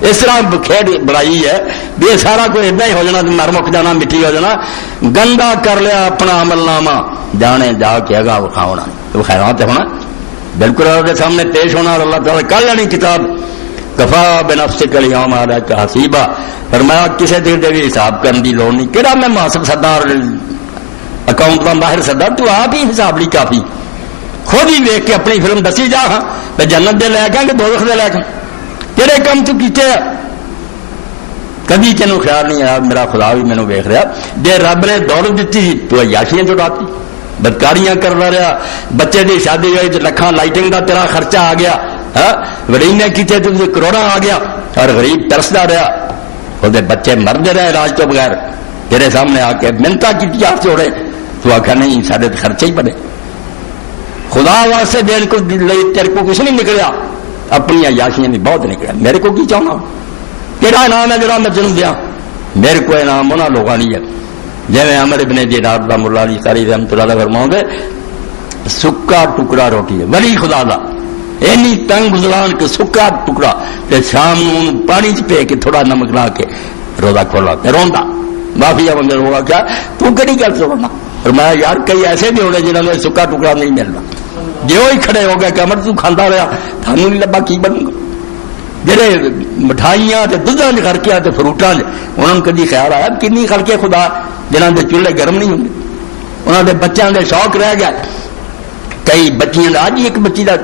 اس طرح کھیڈ بڑائی ہے بھی یہ سارا کوئی ادھا ہی ہو جانا مر مک جانا مٹی ہو جانا گندا کر لیا اپنا عمل نامہ جانے جا کے اگاں وکھاونا وکھانا تو ہونا بالکل اللہ کے سامنے پیش ہونا اور اللہ تعالیٰ کر لینی کتاب کفا بنفسک الیوم علیک حسیبا، فرمایا کسی دے بھی حساب کرنے کی لوڑ نہیں، کہڑا میں محاسب سردار اکاؤنٹ کا ماہر سردار، تو آپ ہی حساب لی کافی، خود ہی ویک کے اپنی فلم دسی جا ہاں میں جنت دے لے کے دوزخ دے لے کے کہڑے کم تو کیتے ہیں، کبھی تینوں خیال نہیں آیا میرا خدا بھی مینوں ویکھ رہا، جے رب نے دولت دیتی تو عیاشیاں چھڑاتی، بدکاریاں کرتا رہا، بچے دی شادی ہوئی تو لکھاں لائٹنگ دا تیرا خرچہ آ گیا، وڑینے کیتے تو کروڑاں آ گیا، اور غریب ترسدا رہا، وہ بچے مرد رہے علاج تو بغیر، تیرے سامنے آ کے منتا کی ہاتھ جوڑے تو آخر نہیں سارے خرچے ہی بنے، خدا واسطے دین کو تیرے کو کچھ نہیں نکلیا، اپنی عیاشیاں بھی بہت نکلیا، میرے کو کی چاہنا، کہڑا انعام ہے جڑا میں تینوں دیا، میرے کو انعام انہاں لوگاں نہیں ہے، جی عمر ابن دینار دا مولا علی قاری رحمۃ اللہ علیہ فرماؤں دے سکا ٹکڑا روٹی ہے ولی خدا دا، اینی تنگ گزران کے سکا ٹکڑا تے شام نوں پانی چ پے کے تھوڑا نمک لا کے روزہ کھولا تے روندا معافی منگل ہوگا، کیا تو کہڑی گل سمجھنا، فرمایا یار کئی ایسے بھی ہونے جنہوں نے سکا ٹکڑا نہیں ملنا، جی وہی کھڑے ہو گئے کہ امر تو کھانا رہا تھانوں نہیں لبا کی بنوں گا، جڑے مٹھائیاں تے دودھاں دے خرچیاں تے فروٹاں دے انہوں نے کدی خیال آیا کنی خرچے خدا جنہاں دے چولہے گرم نہیں ہوندے، انہاں دے بچیاں دے شوق رہ گیا، کئی بچیاں دا اج ایک بچی دا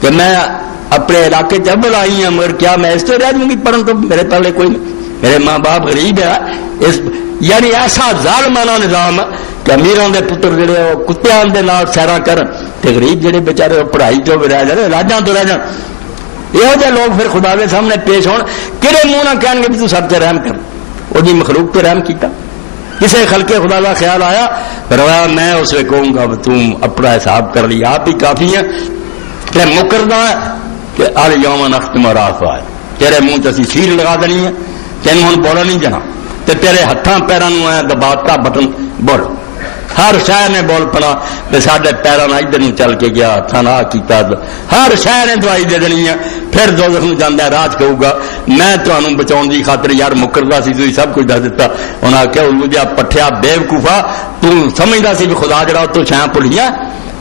کہ میں اپنے علاقے چ ابل آئی ہوں مگر کیا میں اس تو رہ جوں گی پڑھن تو میرے پہلے کوئی نہیں، میرے ماں باپ غریب ہے، اس یعنی ایسا ظالمانہ نظام کہ امیراں دے پتر جڑے وہ کتیاں دے نال سیرا کرن تے غریب جڑے بیچارے پڑھائی تو بھی رہ جانے علاجاں تو رہ جان، یہ جہ لوگ پھر خدا کے سامنے پیش ہون کہڑے منہ نہ کہن گے بھی تو سب تے رحم کر، وہ جی مخلوق تے رحم کیتا، کسے خلقے خدا کا خیال آیا فرمایا میں اسے کہوں گا تم اپنا حساب کر لی، آپ ہی کافی ہیں، کہ مکرنا ہے کہ الیوم نختم علی افواہہم، تیرے منہ تے سیل لگا دینی ہے، تینوں ہن بولا نہیں جانا، تے تیرے ہتھاں پیراں نوں اے دباتا بٹن بول، ہر شہر نے بول پڑا کہ سارے پیروں ادھر چل کے گیا ہاتھوں نہ کیتا، ہر شہر نے دوائی دے دینی ہے، پھر دوزخ نوں جاندا ہے راج کہوں گا میں تانوں بچاؤن دی خاطر یار مکردا سی تسی سب کچھ دس دتا، انہاں آخیا اولو جا پٹھیا بے وقوفا تو سمجھدا سی بھی خدا جڑا تو چھاں بھلیاں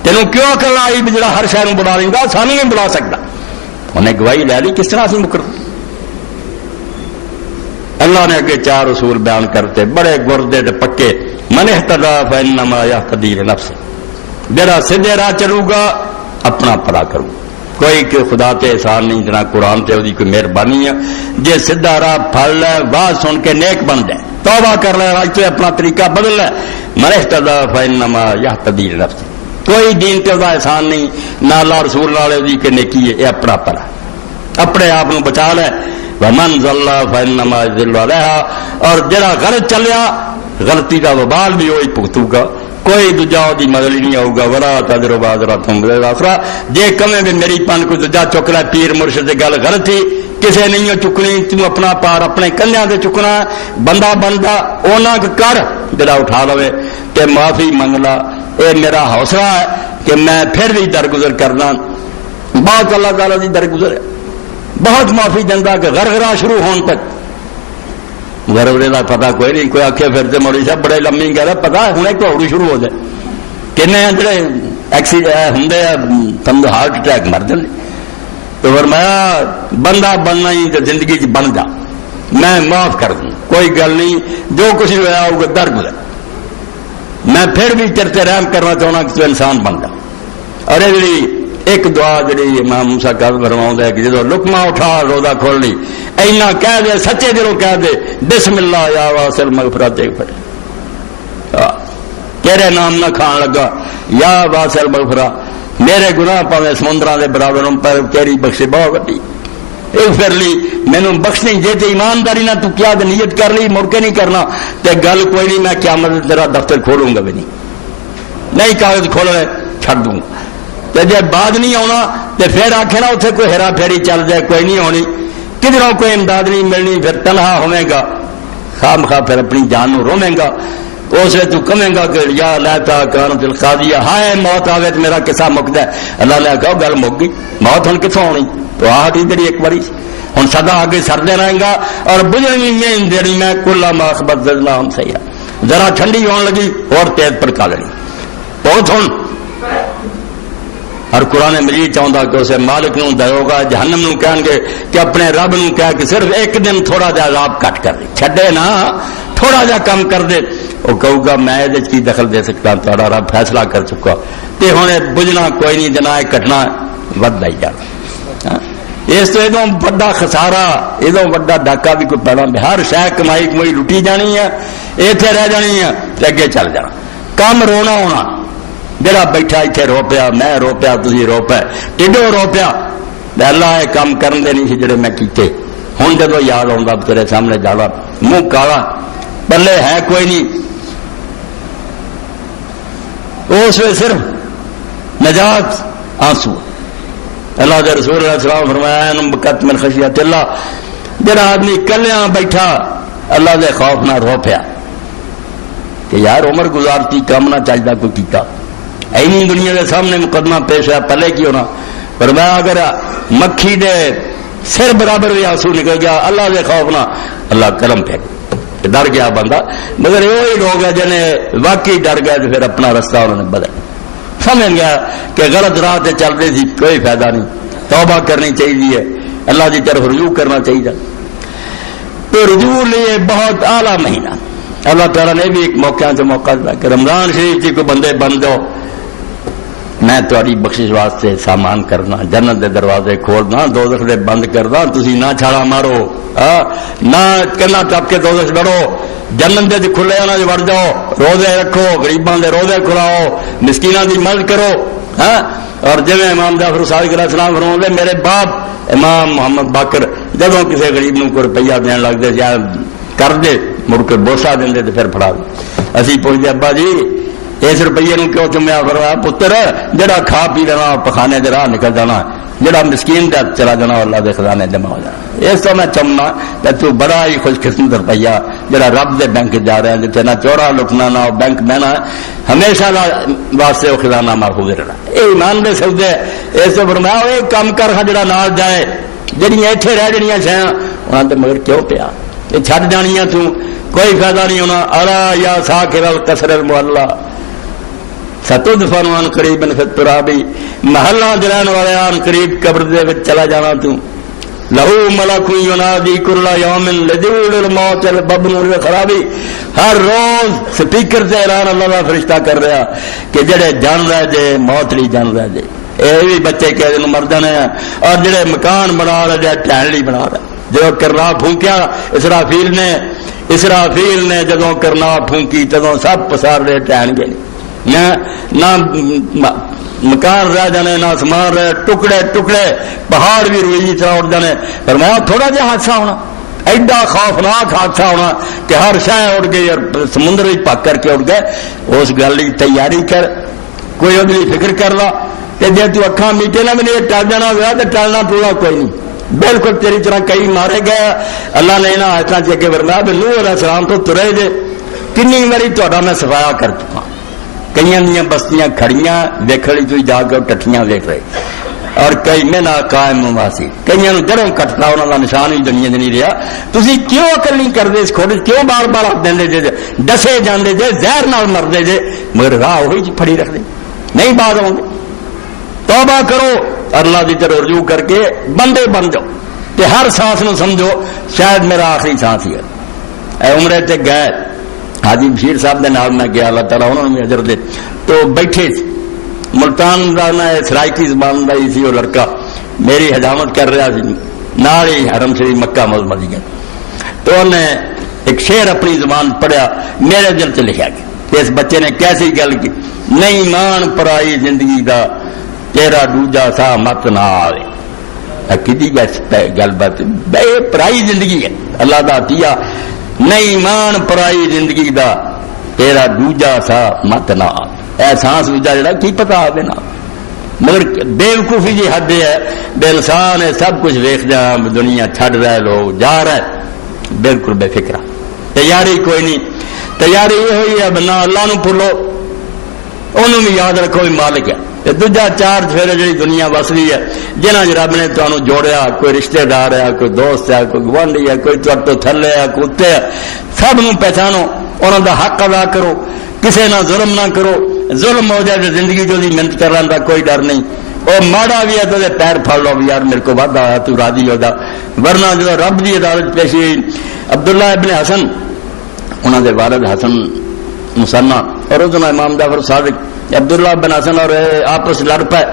تینوں کیوں عقل آئی بھی جڑا ہر شہر نوں بلا لیندا سانوں نہیں بلا سکدا، انہیں گواہی لے لی کس طرح سی مکردا۔ اللہ نے اگے چار اصول بیان کرتے بڑے گردے تے پکے، من اہتدی فانما یہتدی لنفسہ، جڑا سیدھے راہ چلو گا اپنا پڑا کرو، کوئی کہ خدا تے احسان نہیں جنا قرآن تے دی کوئی مہربانی ہے، جے سیدھا راہ پھڑ لے واز سن کے نیک بن جائے توبہ کر لے راج تو اپنا طریقہ بدل لے، من اہتدی فانما یہتدی لنفسہ، کوئی دین تے دا احسان نہیں نہ اللہ رسول والے دی کہ نیکی ہے، یہ اپنا پڑا اپنے آپ بچا لے، ومن ضل فانما یضل علیہا، اور جڑا غلط چلیا غلطی کا وبال بھی وہی بھگتو گا، کوئی دوجا دی مدد نہیں آؤ گا، ولا تجر بازراتم بالآخرہ، جے کمیں بھی میری پن کو دوجا چک لے پیر مرشد دی گل غلط تھی کسے نہیں چکنی، تو اپنا پار اپنے کندھیاں تے چکنا، بندہ بندہ اونا کر جڑا اٹھا لوے تے معافی منگ لا، اے میرا حوصلہ ہے کہ میں پھر بھی درگزر کرنا، بہت اللہ تعالیٰ دی درگزر ہے، بہت معافی دینا کہ غرغرہ شروع ہون تک، غرغرے کا پتا کوئی نہیں، کوئی آخے پھرتے موڑی صاحب بڑے لمبی گل پتا ہوں توڑی شروع ہو جائے، کنے جڑے ہوں سمجھو ہارٹ اٹیک مر جائے، تو فرمایا بندہ بننا ہی تو زندگی چ بن جا، میں معاف کر دوں کوئی گل نہیں، جو کچھ ہوا ہوگا درگزر، میں پھر بھی تیرے تے رحم کرنا چاہنا کہ تو انسان بن جا۔ اور یہ جڑی ایک دعا جڑی امام موسیٰ کاظم فرماؤندا ہے کہ جدو لقمہ اٹھا روزہ کھول لی اینا کہہ دے سچے دلوں کہہ دے بسم اللہ یا واسل مغفرت تیرے نام نہ کھان لگا یا واسل مغفرت، میرے گناہ پاویں سمندراں دے برابر پر تیری بخشش بہت وڈی، اغفر لی مینوں بخشنی، جے تے ایمانداری نہ تو کیا تے نیت کر لی مڑ کے نہیں کرنا تے گل کوئی نہیں، میں قیامت تیرا دفتر کھولوں گا بھی نہیں کاغذ کھول رہے چھڑ دوں گا، تے جے بعد نہیں آنا تے پھر آکھے نا اتنے کوئی ہیرا پھیری چل جائے کوئی نہیں ہونی، کدھروں کوئی امداد نہیں ملنی، پھر تنہا ہوئے گا خام خواہ پھر اپنی جان نو رویں گا، اس لیے تو کمیں گا کہ یا لیتا کانت القاضیہ، ہائے موت آوے تو میرا قصہ مکدا ہے، اللہ نے کہا گل مک گئی، موت ہن کتوں ہونی، تو آہٹ ادھر ایک باری ہن سدا آگے سردے رہیں گا اور بجھنی میں دینی میں کلا ماخبت زدنا ہم سیاح، ذرا ٹھنڈی ہون لگی اور تیز پڑکا لڑی، بہت ہن اور قرآن مجید چاہتا کہ اسے مالک نو دروگا جہنم نو کہن گے کہ اپنے رب نو کہہ کہ صرف ایک دن تھوڑا جا عذاب کٹ کر دے، چھڈے نا تھوڑا جا کم کر دے، وہ کہوں گا میں یہ کی دخل دے سکتا، تھوڑا رب فیصلہ کر چکا تے ہوں بجنا کوئی نہیں، جنا کٹنا ود ہی جانا۔ اس تو ادو بڑا خسارا، ادو بڑا ڈاکا بھی کوئی پینا، ہر شہ کمائی کمائی لٹی جانی ہے، اتنے رہ جانی ہے، اگے چل جانا۔ کم رونا ہونا، جڑا بیٹھا اتنے رو پیا، میں رو پیا، تھی رو پے، ٹھڈو رو پیا، اللہ یہ کام کرن دے نہیں سی جڑے میں کیتے، ہوں جدو یاد آتا تیرے سامنے جانا منہ کالا، پلے ہے کوئی نہیں، اس میں صرف نجات آنسو۔ اللہ کے رسول علیہ السلام فرمایا بکت من خشیت اللہ، جڑا آدمی کلیاں بیٹھا اللہ دے خوف نہ رو پیا کہ یار عمر گزارتی کام نہ چاہتا کوئی کیتا، اینی دنیا کے سامنے مقدمہ پیش ہے، پلے کی ہونا۔ فرمایا اگر مکھی دے سر برابر بھی آنسو نکل گیا اللہ دے خوف نہ، اللہ قلم پھینک، ڈر گیا بندہ۔ مگر وہی لوگ ہیں جنہیں واقعی ڈر گیا تو پھر اپنا رستہ انہوں نے بدل سمجھ گیا کہ غلط راہ سے چل رہی تھی، کوئی فائدہ نہیں، توبہ کرنی چاہیے، اللہ کی طرف رجوع کرنا چاہیے۔ تو رجوع لیے بہت اعلیٰ مہینہ، اللہ تعالیٰ نے بھی ایک موقع سے موقع دیا کہ رمضان شریف کی کوئی بندے بن جاؤ، میں تاری بخشش واسطے سامان کرنا، جنت دے دروازے کھولنا، دوزخ دے بند کرنا، تسی نہ چھاڑا مارو، نہ کنا ٹپ کے دوزخ ڈرو، جنت دے کھلے ہونا جو وڑ جاؤ، روزے رکھو، غریبان دے روزے کھلاؤ، مسکیناں دی مدد کرو۔ اور جی امام جعفر صادق علیہ السلام فرماتے میرے باپ امام محمد باقر جدوں کسی غریب نو کوئی روپیہ دین لگتے یا کر دے مڑ کے بوسا دیں تو پھر پڑا دے، اسی پوچھتے ابا جی اس روپیے نو کیوں چمیا؟ فرمایا پتر جڑا کھا پی لینا پخانے دے راہ نکل جانا، جڑا مسکین دے چلا جانا اللہ دے خزانے جمع ہو جانا۔ اس تو میں چمنا کہ تو بڑا ہی خوش قسمت روپیہ جڑا رب دے بینک جا رہا ہے، جتنے نہ چورا لٹنا نہ بینک بہنا، ہمیشہ واسطے وہ خزانہ محفوظ رہنا۔ یہ ایمان دے سودے اس تو فرمایا وہ کام کر جڑا نال جائے، جڑیاں اتنے رہ جڑیاں شاید انہوں نے مگر کیوں پیا یہ چھڈ جانیاں تو کوئی فائدہ نہیں ہونا۔ الا یا ساکر القصر المعلا ستدفن عن قریب فی التراب، محلہ جلان والے عن قریب قبر دے وچ چلا جانا تو۔ لہو ملک ینادی کل یوم لدول الموت الببن الخرابی، ہر روز سپیکر سے اعلان اللہ کا فرشتہ کر رہا کہ جڑے جان رہے جے موت لی جان رہے جے، یہ بھی بچے کہہ دن مر جانے ہیں، اور جڑے مکان بنا رہے جے ٹہن لی بنا رہے۔ جو کرنا پھونکیا اسرافیل نے جدوں کرنا پھونکی تدوں سب پسار رہے ٹہن گئے، نہ مکان رہ جانے نہ آسمان رہے، ٹکڑے ٹکڑے پہاڑ بھی روئی طرح اڑ جانے۔ فرمایا تھوڑا جہا حادثہ ہونا، ایڈا خوفناک حادثہ ہونا کہ ہر شے اڑ گئی اور سمندر بھی پک کر کے اڑ گئے۔ اس گل کی تیاری کر، کوئی اگلی فکر کر لا کہ جی تو اکھاں میٹے نہ بھی ٹل جانا ہوا تو ٹلنا ٹولا کوئی نہیں، بالکل تیری طرح کئی مارے گئے۔ اللہ نے انہاں آیتاں چ اگے فرمایا کہ نوح علیہ السلام تو ترے جے، کنی باری تہاڈا میں صفایا کر چکا، کئی دیاں بستیاں کھڑیاں ویکھڑی تو جا کے ٹٹیاں ویکھ رہے، اور کئی میں نہ قائم واسی، کئی جڑوں کٹنا انہوں کا نشان ہی دنیا نہیں رہا۔ تسی کیوں عقل نہیں کرتے اس کھوڑ کیوں بار بار ہاتھ دے جے، ڈسے جاندے جے، زہر نال مردے جے، مگر راہ وہی پھڑی رکھ دے، نہیں باز آؤ گے۔ توبہ کرو، اللہ کی طرف رجوع کر کے بندے بن جاؤ، کہ ہر سانس نو سمجھو شاید میرا آخری سانس ہی ہے۔ اے عمرے تے گئے حاجی بشیر صاحب دے نال میں گیا، اللہ تعالیٰ انہوں نے اجر دے، تو بیٹھے ملتان کا نہ سرائکی زبان کا ہی سی وہ لڑکا، میری حجامت کر رہا سی، نال ہی حرم شریف مکہ مدینہ، تو انہوں نے ایک شعر اپنی زبان پڑھیا، میرے دل سے لکھا گیا۔ اس بچے نے کیسی گل کی، نہیں مان پرائی زندگی دا تیرا دوجا سا مت نہ آوے۔ کدی گل بات بے پرائی زندگی ہے اللہ دا عطیہ، نہیں مان پرائی زندگی دا تیرا دوجا سا مت نہ آوے۔ احساس دوجا جڑا کی پتا آوے نہ، مگر بےوقوفی جی حد ہے، بے انسان ہے، سب کچھ ویخ جا دنیا چھڈ رہے، لوگ جا رہے، بالکل بے فکرہ، تیاری کوئی نہیں۔ تیاری یہ ہوئی ہے بنا اللہ نو بھولو، انہوں بھی یاد رکھو بھی مالک ہے۔ دوجا چار پھیرے جی دنیا وس رہی ہے، جنہاں رب نے تمہیں جوڑیا، کوئی رشتہ دار ہے، کوئی دوست ہے، کوئی گوانڈی ہے، کوئی تر تو تھلے ہے، کوئی اتنے ہے، سب نو پہچانو، انہوں دا حق ادا کرو، کسے نہ ظلم نہ کرو۔ ظلم ہو جائے تو زندگی جو محنت کر رہا کوئی ڈر نہیں، وہ ماڑا بھی ہے تو پیر پھڑ لو بھی یار میرے کو وعدہ آیا تو راضی ہوگا. ورنہ جب رب کی عدالت پیش ہوئی عبداللہ ابن حسن انہوں نے والد حسن مسنہ اور اس امام جعفر صادق عبداللہ بن حسن اور آپس لڑ پائے.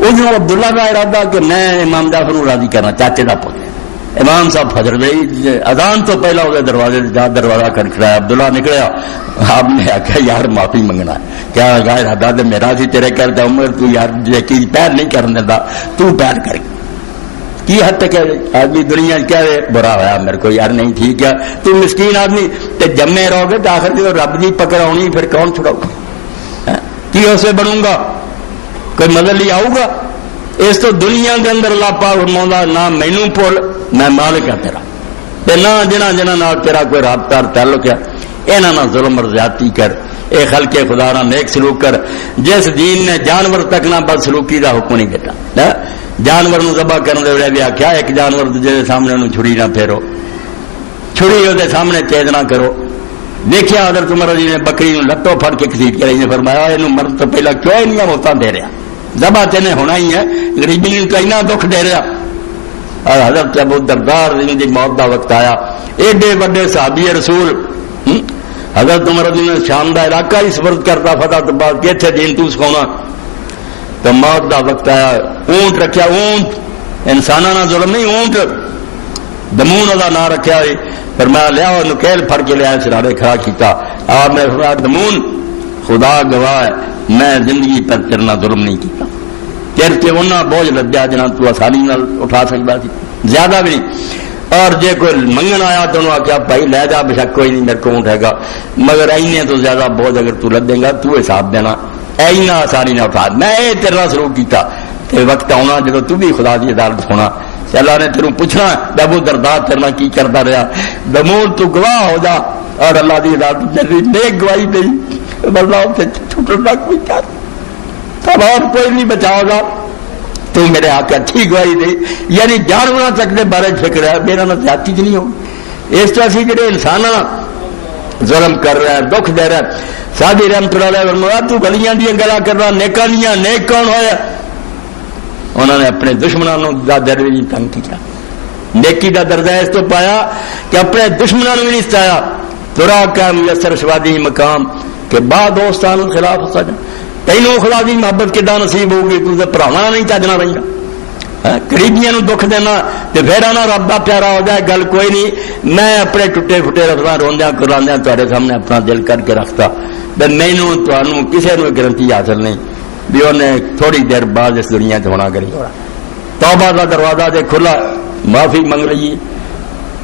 اس عبداللہ کا ارادہ کہ میں امام جعفر کو راضی کرنا چاچے کا پوتے. امام صاحب فجر گئی اذان تو پہلا وہ دروازے دروازہ کھڑکھڑایا. عبداللہ نکلیا. آپ نے آخیا یار معافی منگنا کیا غیر حداد میرا سی تیرے کرتا عمر تو یار کی پیر نہیں کرنے دیتا تو پیر کر کی حد تک آدمی دنیا کیا برا ہوا میرے کو یار نہیں ٹھیک ہے تو مسکین آدمی تے جمے رہو گے تو آخر جب رب کی پکڑ آنی پھر کون چھڑاؤ گا کی اسے بنوں گا کوئی مدد لی آؤ گا. اس تو دنیا کے اندر اللہ پاک فرماؤں نہ مینوں بھول میں مالک ہوں تیرا تے نہ جنہاں نال تیرا کوئی رابطہ تعلق ہے انہاں نال ظلم اور زیادتی کر. اے خلق خدا نال نیک سلوک کر. جس دین نے جانور تک نہ بد سلوکی دا حکم نہیں دیتا. جانور نو ذبح کرنے دے بھی آخیا ایک جانور دوجے سامنے انہوں چھری نہ پھیرو چھری وہ سامنے تیز نہ کرو. دیکھیا حضرت عمر جی نے بکری لٹو پھڑ کے کسیٹ کے نے فرمایا یہ مرد تو پہلا کیوں انیاں موتاں دے رہا ذبح تینے ہونا ہی ہے غریبی تو اتنا دکھ دے رہا. اور حضرت ابو دردار دی موت دا وقت آیا. ایڈے وڈے صحابی رسول حضرت عمر رضی اللہ شام دا علاقہ ہی سپرد کرتا فتح تو بعد کتنے دین تو سکھاؤنا تو موت دا وقت آیا. اونٹ رکھیا اونٹ انساناں ظلم نہیں اونٹ دمون دا نام رکھیا ہوئی فرمایا لیا نکیل پھڑ کے لیا سراڑے کھڑا کیتا. آپ نے فرمایا دمون خدا گواہ ہے میں زندگی پر تیرنا ظلم نہیں کیتا تیر کے انہاں بوجھ لدیا جنہاں تو آسانی نال اٹھا سکتا سی زیادہ بھی نہیں. اور جے کوئی منگن آیا تو انہوں آخیا بھائی لے جا بے شک کوئی نہیں میرے کو اونٹ ہے گا مگر اینے تو زیادہ بوجھ اگر تو لد دیں گا تو حساب دینا اینا آسانی نہ اٹھا. میں یہ تیرا سلوک کیتا کہ وقت آنا جب تو بھی خدا کی عدالت ہونا اللہ نے تیروں پوچھنا ابو دردار تیرنا کی کرتا رہا دمول تو گواہ ہو جا اور اللہ کی عدالت نیک گواہی دئی اللہ سے چھٹنا کوئی تب اور کوئی نہیں بچاؤ گا تو میرے آقا اچھی گواہی دی. یعنی جانوروں تک کے بارے فکر ہے میرا نہ زیادتی نہیں ہوگی. اس طرح سے جڑے انسان ظلم کر رہا ہے دکھ دے رہا ہے. سادی رحمت اللہ علیہ فرمایا تو گلیاں دیا گلا کر رہا نیکاں دیا نیک کون ہویا انہوں نے اپنے دشمنوں کا درد بھی تنگ کیا. نیکی کا درجہ اس تو پایا کہ اپنے دشمنوں بھی نہیں ستایا. ترا کا میسر شوادی مقام کہ بعد دوستان خلاف ہو سکتا تینوں خدا دی محبت کدا نصیب ہوگی تو پرانا نہیں چجنا رہا قریبیاں دکھ دینا تو پھر آنا رب دا پیارا ہو جائے گل کوئی نہیں. میں اپنے ٹوٹے پھٹے رکھنا روندیا کراندیا تے سامنے اپنا دل کر کے رکھتا مینوں تمہوں کسی نے گرنٹی حاصل نہیں بھی انہیں تھوڑی دیر بعد اس دنیا سے ہونا کری ہونا. توبہ کا دروازہ دے کھلا معافی منگ رہی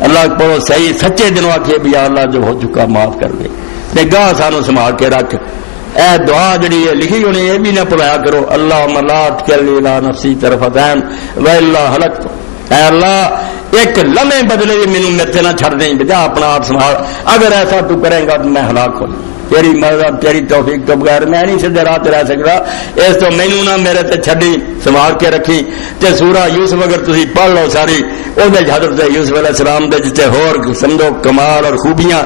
اللہ کو صحیح سچے دنوں آخے بھی اللہ جو ہو چکا معاف کر دے گاہ سانو سنبھال کے رکھ. اے دعا جڑی ہے لکھی ہونی یہ بھی نہ بھلایا کرو اللہ لا تکلنی الی نفسی طرفۃ عین والا ہلکت. اے اللہ ایک لمحے بدلے بھی مینوں میرے نہ چھڑ دیں بجا اپنا آپ سنبھال اگر ایسا تو کریں گا تو میں ہلاک ہو جاؤں تیری مدد تیری توفیق تو بغیر میں نہیں سیدھے راہ رہ سکتا. اس تو مینوں نہ میرے تے چھڈی سنبھال کے رکھی. تے سورہ یوسف اگر تسی پڑھ لو ساری او دے حضرت یوسف علیہ السلام دے جتے ہور سمجھو کمال اور خوبیاں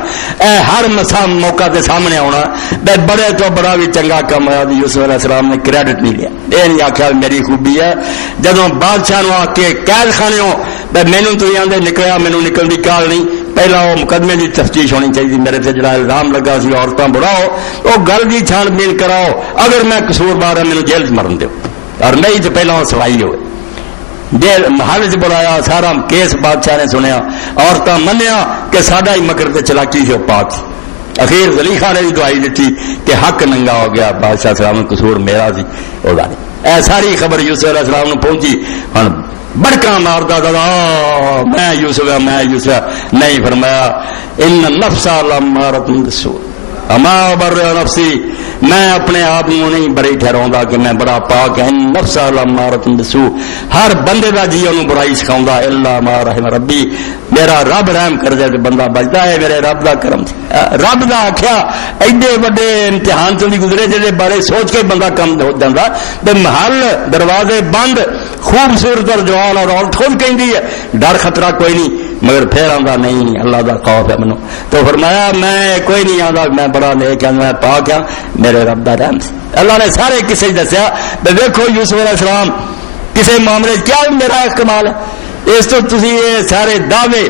اے ہر مسام موقع دے سامنے آنا تے بڑے تو بڑا بھی چنگا کام ہوا یوسف علیہ السلام نے کریڈٹ نہیں لیا. اے نہیں آکھیا میری خوبی ہے جدوں بادشاہ نو آ کے قید خانے ہو تے مینوں تو آندے نکلیا مینوں نکل دی کال نہیں پہلا وہ مقدمے کی تفتیش ہونی چاہیے میرے سے جڑا الزام لگا سی عورتیں بڑھاؤ وہ گل کی چھان بین کراؤ اگر میں قصوروار ہوں میرے جیل مرن دو اور نہیں تو پہلا وہ سفائی ہوئے جیل محل چ بلایا سارا کیس بادشاہ نے سنیا عورتیں منیا کہ ساڈا ہی مکر تے چلاکی سے پاک سی. اخیر زلیخا نے بھی دعائی دیتی کہ حق ننگا ہو گیا بادشاہ السلام قصور میرا سی وہ اے ساری خبر یوسف علیہ السلام نے پہنچی ہوں بڑکا ماردا دادا میں یوسف نہیں فرمایا ان نفس لامارۃ بالسوء اما بر نفسی میں اپنے آپ کو نہیں بڑی ٹھہراؤں کہ میں بڑا پاک ہے. نفس لامارۃ بالسوء ہر بندے کا جی انہوں برائی سکھاؤں الا ما رحم ربی میرا رب رحم کر دے تو بندہ بچتا ہے میرے رب دا کرم رب دا آخیا ایڈے وڈے امتحان چ گزرے جہاں بارے سوچ کے بندہ کم ہو جاتا تو محل دروازے بند خوبصورت اور جوان اور عورت خود کہندی ہے ڈر خطرہ کوئی نہیں مگر پھر آندا نہیں اللہ دا خوف ہے منو تو فرمایا میں کوئی نہیں آندا میں بڑا نیک ہاں میں پاک ہاں میرے رب دا رحم سی اللہ نے سارے کسے دسیا دیکھو یوسف علیہ السلام کسی معاملے کیا میرا کمال ہے اس تو تسی یہ سارے دعوے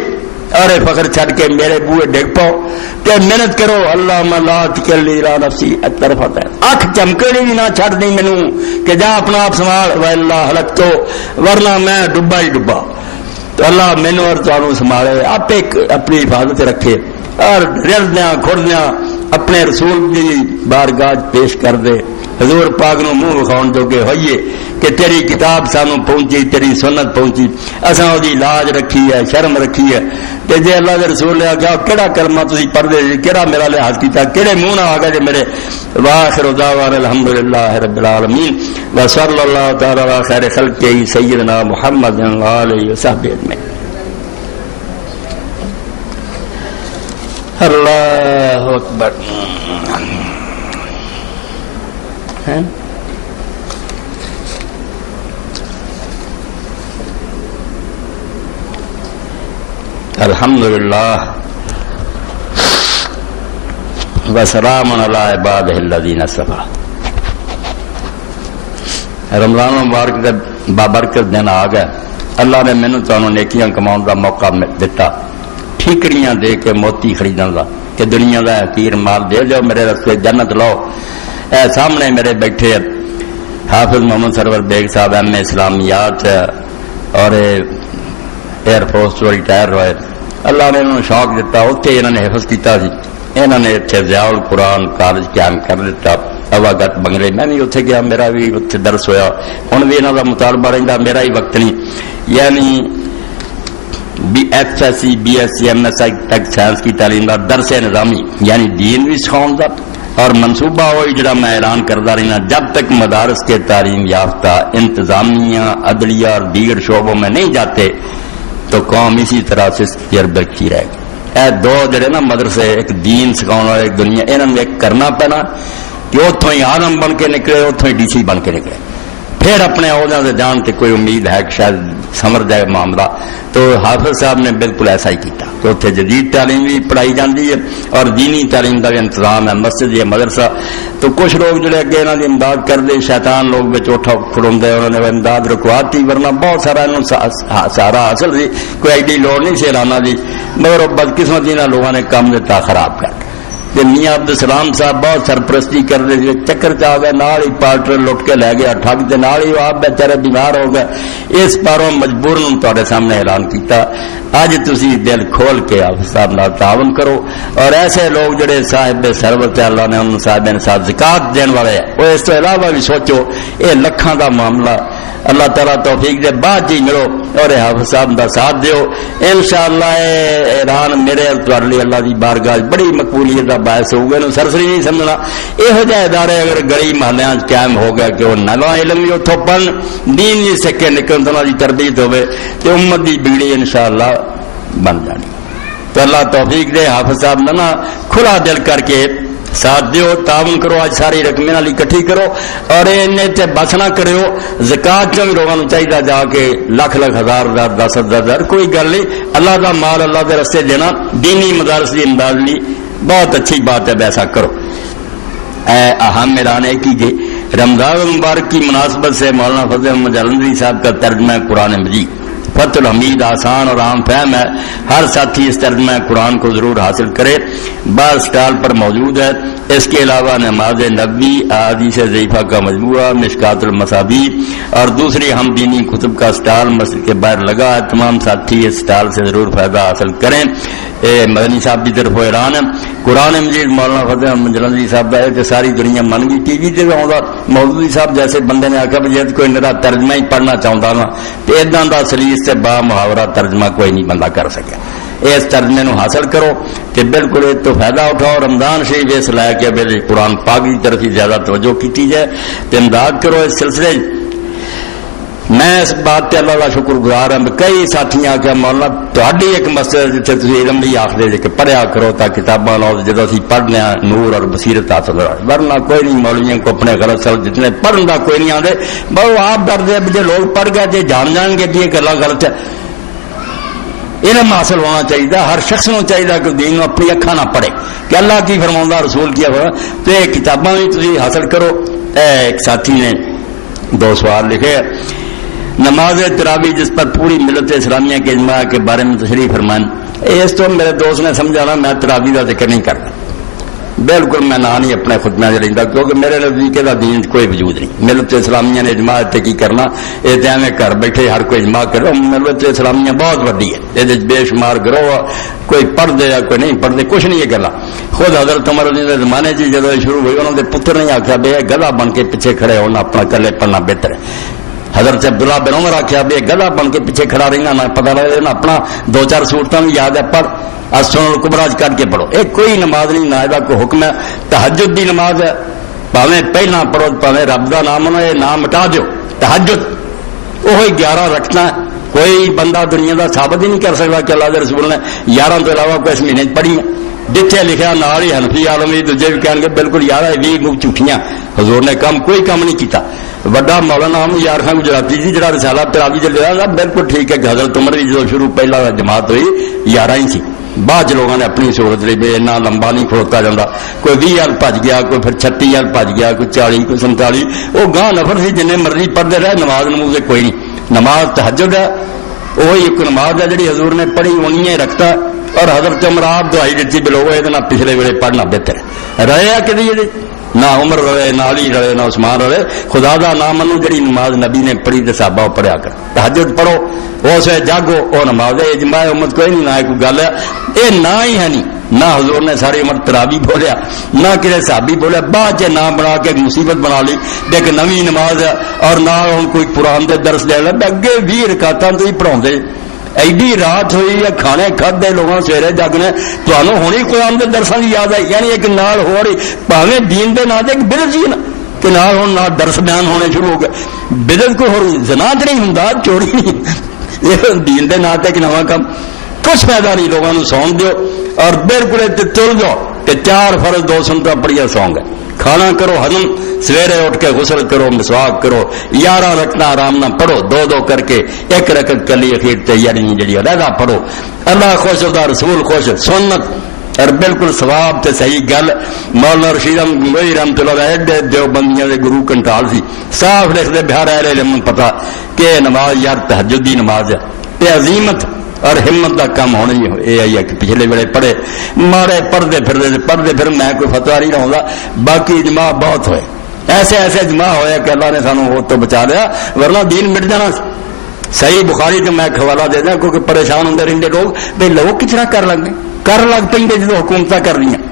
اور فخر چھڑ کے میرے بوئے ڈگ پاؤ کہ محنت کرو اللہ لا تکلنی الی نفسی طرف آتا ہے اکھ چمکڑی بھی نہ چھڑ دی مینوں کہ جا اپنا آپ سنبھال واللہ ہلک تو ورنہ میں ڈبا ہی ڈبا تو اللہ مینوں اور تانوں سنبھالے آپ ایک اپنی حفاظت رکھے اور رلدیاں کھڑدیاں اپنے رسول کی بارگاہ پیش کر دے حضور پاک نو منہ وکھاؤن جو کہ ہوئیے کہ تیری کتاب سانو پہنچی تیری سنت پہنچی اساں دی لاج رکھی ہے شرم رکھی ہے کہ جے اللہ دے رسول نے آخیا کہڑا کلمہ تسی پڑھدے جی کہڑا میرا لحاظ کیتا کہڑے منہ نہ آ گئے جے میرے واخر دعوانا الحمدللہ رب العالمین وصلی اللہ تعالی علی خیر خلقہ سیدنا محمد علیہ وصحبہ اجمعین اللہ اکبر الحمدللہ وسلام علی عبادہ الذین اصطفیٰ رمضان مبارک کا بابرکت دن آ گیا اللہ نے مینوں تانوں نیکیاں کماؤن کا موقع دیتا ٹھیکڑیاں دے کے موتی خریدن دا کہ دنیا دا حقیر مال دے جاؤ میرے رستے جنت لاؤ اے سامنے میرے بیٹھے حافظ محمد سرور بیگ صاحب ایم اے اسلامیات اور ایئر فورس تو ریٹائر ہوئے اللہ نے انہوں نے شوق دیتا اتنے انہوں نے حفظ کیتا سی انہوں نے اتنے ضیاء القرآن کالج قیام کر دیتا اواگت بنگلے میں بھی اتنے گیا میرا بھی اتنے درس ہویا ہوں بھی انہوں کا مطالبہ رہتا میرا ہی وقت نہیں یعنی F S C B S C M S I تک سائنس کی تعلیم کا درس نظامی یعنی دین بھی سکھاؤں گا اور منصوبہ وہی جڑا میں اعلان کرتا رہنا جب تک مدارس کے تعلیم یافتہ انتظامیہ عدلیہ اور دیگر شعبوں میں نہیں جاتے تو قوم اسی طرح سے برقی رہے گی اے دو جڑے نا مدرسے ایک دین سکھاؤ اور ایک دنیا انہوں نے ایک کرنا پینا کہ اتوں ہی عالم بن کے نکلے اتوں ہی ڈی سی بن کے نکلے پھر اپنے عہدوں سے جان کے کوئی امید ہے کہ شاید سمر جائے معاملہ تو حافظ صاحب نے بالکل ایسا ہی کیتا کہ اتنے جدید تعلیم بھی پڑھائی جاتی ہے اور دینی تعلیم کا بھی انتظام ہے مسجد ہے مدرسہ تو کچھ لوگ جڑے اگے انہوں کی امداد کرتے شیطان لوگ بچ اٹھا کھڑوندے انہوں نے امداد رکواتی ورنہ بہت سارا انہوں سارا حاصل سی کوئی ایڈی لوڑ نہیں سی اعلانہ دی مگر بدقسمتی انہوں لوگوں نے کام دیتا خراب کر کے میاں عبدالسلام صاحب بہت سرپرستی کرتے تھے چکر چ آ گئے نال ہی پارٹر لٹ کے لے گیا ٹھگ کے نال ہی آپ بیچارے بیمار ہو گئے اس پاروں مجبور تھوڑے سامنے اعلان کیتا اج تسی دل کھول کے حافظ صاحب نال تعاون کرو اور ایسے لوگ جڑے صاحب سرورت اللہ نے ان صاحب صاحب زکات دین والے وہ اس تو علاوہ بھی سوچو یہ لکھاں دا معاملہ اللہ تعالیٰ توفیق دے بعد جی ملو اور حافظ صاحب دا ساتھ دیو انشاءاللہ اعلان میرے تہاڈے لیے اللہ دی بارگاہ بڑی مقبولیت دا باعث ہوگا نو سرسری نہیں سمجھنا یہو جہے ادارے اگر گلی محلیاں قائم ہو گیا کہ وہ نواں علم بھی اتوں پڑھن دین نہیں سکے نکلن انہاں دی تربیت ہوے تے امت دی بگڑی انشاءاللہ بن جانی تو اللہ توفیق دے حافظ صاحب نا کھلا دل کر کے ساتھ دیو تعاون کرو آج ساری رقمیں نال اکٹھی کرو اور انہیں تے بس نہ کرو زکات چوں بھی لوگوں چاہیے جا کے لاکھ لاکھ ہزار 10,000 کوئی گل نہیں اللہ کا مال اللہ کے رستے دینا دینی مدارس کی امداد لی بہت اچھی بات ہے ویسا کرو اے اہم اعلان ہے کیجیے رمضان المبارک کی مناسبت سے مولانا فضل احمد جلندری صاحب کا ترجمہ قرآن مجید فتح الحمید آسان اور عام فہم ہے ہر ساتھی اس ترجمہ قرآن کو ضرور حاصل کرے بعض اسٹال پر موجود ہے اس کے علاوہ نماز نبوی احادیث ضعیفہ کا مجموعہ مشکات المصابیح اور دوسری ہم دینی کتب کا اسٹال مسجد کے باہر لگا ہے تمام ساتھی اس اسٹال سے ضرور فائدہ حاصل کریں مدنی صاحب کی طرف اعلان ہے قرآن مجید مولانا فتح احمد جلندری صاحب کا ہے ساری دنیا من گئی ٹی وی سے بھی آؤں مودودی صاحب جیسے بندے نے آخیا بھی کوئی میرا ترجمہ ہی پڑھنا چاہتا نا تو اداں کا سلیس سے با محاورہ ترجمہ کوئی نہیں بندہ کر سکیا اس ترجمے نو حاصل کرو کہ بالکل ایک تو فائدہ اٹھاؤ رمضان شریف اس لائے کہ قرآن پاک کی طرف ہی زیادہ توجہ کی جائے تو امداد کرو اس سلسلے میں اس بات پہ اللہ کا شکر گزار ہوں کئی ساتھی آ کے مولانا تہاڈی ایک مسجد جتنے تھی علم بھی آخر جی کہ پڑھیا کرو تا کتاباں لاؤ جدو اسی پڑھنے نور اور بصیرت حاصل ہو ورنہ کوئی نہیں مولویوں کو اپنے غلط سل جتنے پڑھن کا کوئی نہیں آتے بہو آپ ڈرتے جو لوگ پڑھ گئے جی جان جان گے کہ یہ گلا غلط ہے علم حاصل ہونا چاہیے. ہر شخص کو چاہیے کہ دین کو اپنی اکھاں نہ پڑھے کہ اللہ کی فرماؤں رسول کیا ہوا تو یہ کتاباں بھی تسی حاصل کرو. ایک ساتھی نے 2 سوال لکھے. نماز تراویح جس پر پوری ملت اسلامیہ کے اجماع کے بارے میں تشریح فرمائیں. اس تو میرے دوست نے سمجھانا میں تراویح کا ذکر نہیں کرتا, بالکل میں نہ نہیں اپنے خطبے سے لینا, کیونکہ میرے نزدیک کا دین کوئی وجود نہیں. ملت اسلامیہ نے اجماع تے کی کرنا, یہ تو ایویں گھر بیٹھے ہر کوئی اجماع کرو. ملت اسلامیہ بہت وڈی ہے, یہ بے شمار گروہ, کوئی پڑھتے یا کوئی نہیں پڑھتے کچھ نہیں. یہ گلا خود حضرت عمر رضی اللہ کے زمانے سے جب شروع ہوئی انہوں نے پتر نہیں آخیا بے گلا بن کے پیچھے کھڑے ہونا اپنا کلے پڑھنا بہتر ہے. حضرت عبداللہ بن عمر آخیا بے گلا بن کے پیچھے کھڑا رہنا نہ پتا لگے نا, اپنا 2-4 صورتیں بھی یاد ہے پڑھ سن الکبریٰ کر کے پڑھو. ایک کوئی نماز نہیں نہ یہ کوئی حکم ہے. تہجد دی نماز ہے, پاویں پہلا پڑھو پاویں رب کا نام منو, یہ نام مٹا دیو. تہجد وہی 11 رکھنا ہے. کوئی بندہ دنیا کا ثابت ہی نہیں کر سکتا کہ اللہ کے رسول نے 11 تو علاوہ کوئی اس مہینے پڑھی ہے. جتنے لکھا نال ہی حنفی عالم بھی دوجے بھی کہیں گے بالکل 11-20 جھوٹیاں, حضور نے کوئی کام نہیں کیتا. وڈا مولانا یار خان گجراتی جی جڑا رسالہ تراویح دے لیا بالکل ٹھیک ہے کہ حضرت عمر بھی جو شروع پہلا جماعت ہوئی 11 ہی سی. بعد لوگوں نے اپنی صورت لی بھی اتنا لمبا نہیں کھڑوتا جاتا. کوئی 20 ہل بج گیا, کوئی پھر 36 ہل بج گیا, کوئی 40, کوئی 47. وہ گاہ نفر سی جن مرضی پڑھتے رہے. نماز نموز کوئی نہیں. نماز تہجد ہے, وہی ایک نماز ہے جی حضور نے پڑھی انہیں رکھتا. اور حضرت عمر آپ دعائی دیتی بھی لوگ یہ پچھلے ویلے پڑھنا بہتر ہے. رہے کہ نہ عمر رہے نہ علی رہے نہ عثمان رہے. خدا دا نام منو جڑی نماز نبی نے پڑھی تے صحابہ پڑھیا کر. تہجد پڑھو اس جاگو وہ نماز ہے. اجماع امت کوئی نہیں, نہ کوئی گل ہے یہ نہ ہی ہے نہیں. نہ حضور نے ساری عمر تراویح بولیا نہ کسی صحابی بولیا. بعد چ نام بنا کے مصیبت بنا لی دیکھ نوی نماز ہے. اور نہ ہوں کوئی قرآن دے درس دے اگے 20 رکعتاں تو ہی پڑھاؤ. ایڈی رات ہوئی یا کھانے کھدے لوگوں سویرے جگنے تمہیں ہونی قرآن کے درسوں کی یاد ہے. یعنی ایک نال ہو رہی پاویں دین دے نام ایک بدعت سی نا کہ نال ہوں نہ درس بیان ہونے شروع ہو گئے. بدعت کو ہو زنا چ نہیں ہوں چوری نہیں, یہ دین دے نام ایک نواں کام. کچھ فائدہ نہیں. لوگوں سون دیو اور بالکل تل دو کہ 4 فرض 2 سنتا پڑھیا سونگ ہے. کھانا کرو ہضم, سویرے اٹھ کے غسل کرو, مسواک کرو, 11 رکعتاں آرام نہ پڑھو 2-2 کر کے. 1 رکعت کلی اخیر تیاری نہیں جڑی علیحدہ پڑھو. اللہ خوش ہوتا, رسول خوش, سنت اور بالکل ثواب تے صحیح گل. مولانا رشید گنگوئی رحمۃ اللہ ایڈے دیوبندیاں دے گرو کنٹال سی, صاف لکھتے بہار اہل علم پتا کہ نماز یار تہجد دی نماز ہے. تے عظیمت اور ہمت کا کام ہونا ہی یہ ہے کہ پچھلے ویلے پڑھے مارے پڑھتے پھر میں کوئی فتوا نہیں رہوں گا. باقی اجماع بہت ہوئے, ایسے اجماع ہوئے کہ اللہ نے سانو وہ تو بچا لیا ورنہ دین مٹ جانا. صحیح بخاری تو میں حوالہ دے دیا کیونکہ پریشان ہوتے رہتے لوگ بھائی لوگ کچرا کر لگ پہ جدو حکومت کر رہی ہیں.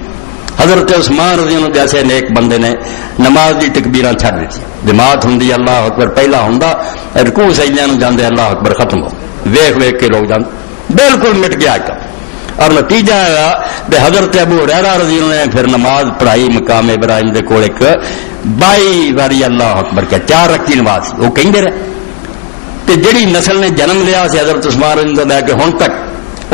حضرت عثمان رضی اللہ جیسے نیک بندے نے نماز دی تکبیراں چھڑ دیتی. جماعت ہوں اللہ اکبر پہلا ہوں, رکوع سجدے نوں جاندے اللہ اکبر ختم ہو. ویخ کے لوگ جان بالکل مٹ گیا کا. اور نتیجہ آیا کہ حضرت ابو ہریرہ رضی اللہ عنہ نے پھر نماز پڑھائی مقام ابراہیم دے کول ایک 22 باری اللہ اکبر کیا 4 رکعتی نماز وہ کہیں رہے. تے جڑی نسل نے جنم لیا سی حضرت عثمان رضی اللہ لے کے ہن تک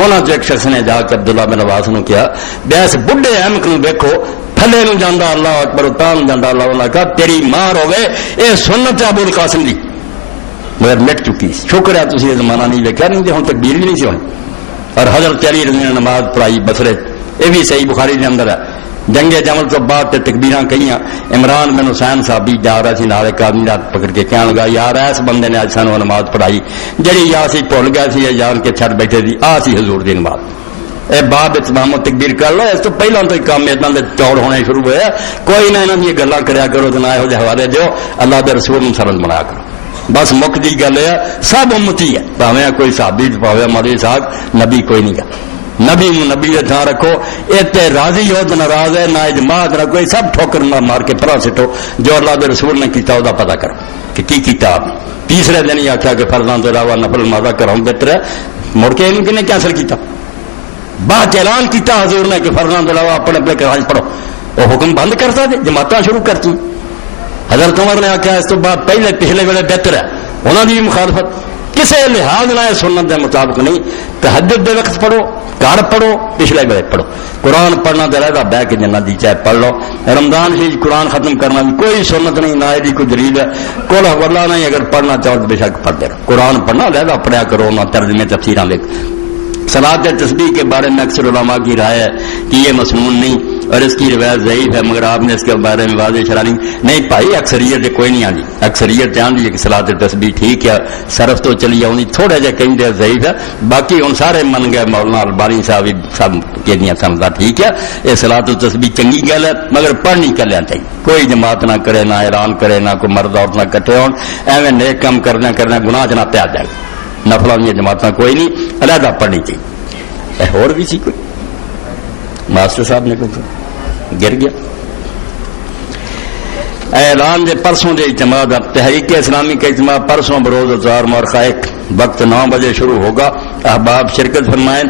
انہاں چ ایک شخص نے جا کے عبداللہ بن عباس نو کیا بیس بڈھے احمق نو دیکھو تھلے نو جاندا اللہ اکبر تان جاندا اللہ نے کہا تیری مار ہوے اے سنت ابو القاسم دی مگر مٹ چکی. شکر ہے تسی زمانہ نہیں دیکھا, نہیں ہن تک بیل بھی نہیں سی ہونی. اور حضرت علی رضی اللہ عنہ نماز پڑھائی بسرے, یہ بھی صحیح بخاری کے اندر ہے. جنگ جمل تو بعد تکبیراں کہیاں. عمران بن حسین صاحب جا رہا سی نال ایک آدمی رات پکڑ کے کہنے لگا یار اس بندے نے اج سانو نماز پڑھائی جڑی یا سی بھول گیا سی یا جان کے چھڑ بیٹھے دی آ سی حضور دی نماز. اے باب اتمام و تکبیر کر لو. اس تو پہلے تو کام اتنا دے چوڑ ہونے شروع ہوئے. کوئی نہ انہاں دی گلاں کریا کرو تے نہ ਇਹੋ ਜਿਹੇ حوالے دیو. اللہ دے رسول نوں سرد بنایا کرو. بس مک دی گل ہے سب امتی ہے پاویں کوئی صحابی پاویں مولوی صاحب نبی کوئی نہیں گا. نبی نبی کا تھان رکھو. اتنے راضی ہو تو ناراض ہے نہ اجماع نہ کوئی سب ٹھوکر نہ مار کے پرا سٹو. جو اللہ کے رسول نے کیتا وہ پتا کرو کہ کی کیتا آپ نے. تیسرے دن ہی آخیا کہ فرضاں تو علاوہ نفل نمازاں کراؤں بہتر ہے. مڑ کے ان نے کینسل کیتا. بعد اعلان کیتا حضور نے کہ فرضاں تو علاوہ اپنے اپنے گھر پڑھو. وہ حکم بند کرتا تھے جماعتاں شروع کرتی. حضرت عمر نے آخیا اس تو بعد پہلے پچھلے ویلے بہتر ہے. انہوں نے بھی مخالفت کسی لحاظ نہ سنت کے مطابق نہیں. تہجد دے وقت پڑھو, گھر پڑھو, پچھلے ویلے پڑھو. قرآن پڑھنا تو رہتا بہ کے جنہ دی چاہے پڑھ لو. رمضان شریف قرآن ختم کرنا بھی کوئی سنت نہیں نہ یہ کوئی دلیل ہے. کول حوالہ نہیں. اگر پڑھنا چاہو تو بے شک پڑھتے رہو. قرآن پڑھنا لہذا پڑھیا کرو نہ ترجمے تفسیراں لکھ صلاۃ تسبیح کے بارے میں اکثر علماء کی رائے ہے کہ یہ مسنون نہیں اور اس کی روایت ضعیف ہے، مگر آپ نے اس کے بارے میں واضح اشارہ نہیں پائی. اکثریت کوئی نہیں آتی، اکثریت آندی ہے کہ صلاۃ تسبیح ٹھیک ہے، صرف تو چلی آؤں تھوڑا جہا کہیں دے ضعیف ہے، باقی ہن سارے من گئے مولانا البانی صاحب سب کہنیاں سمجھدا ٹھیک ہے، یہ صلاۃ تسبیح چنگی گل ہے مگر پڑھنی کلیاں چاہیے. کوئی جماعت نہ کرے، نہ اعلان کرے، نہ کوئی مرد عورت نہ کٹھے ہون، ایویں نیک کام کرنا گناہ چ نہ پیا جائے. نفلاں دی جماعتاں کوئی نہیں، علیحدہ پڑھنی چاہیے. اور بھی سی کوئی ماسٹر صاحب نے کچھ گر گیا. اعلان دے پرسوں دے اجتماع دا تحریک اسلامی کا اجتماع پرسوں بروز اتوار مورخہ 1 وقت 9 بجے شروع ہوگا. احباب شرکت فرمائیں.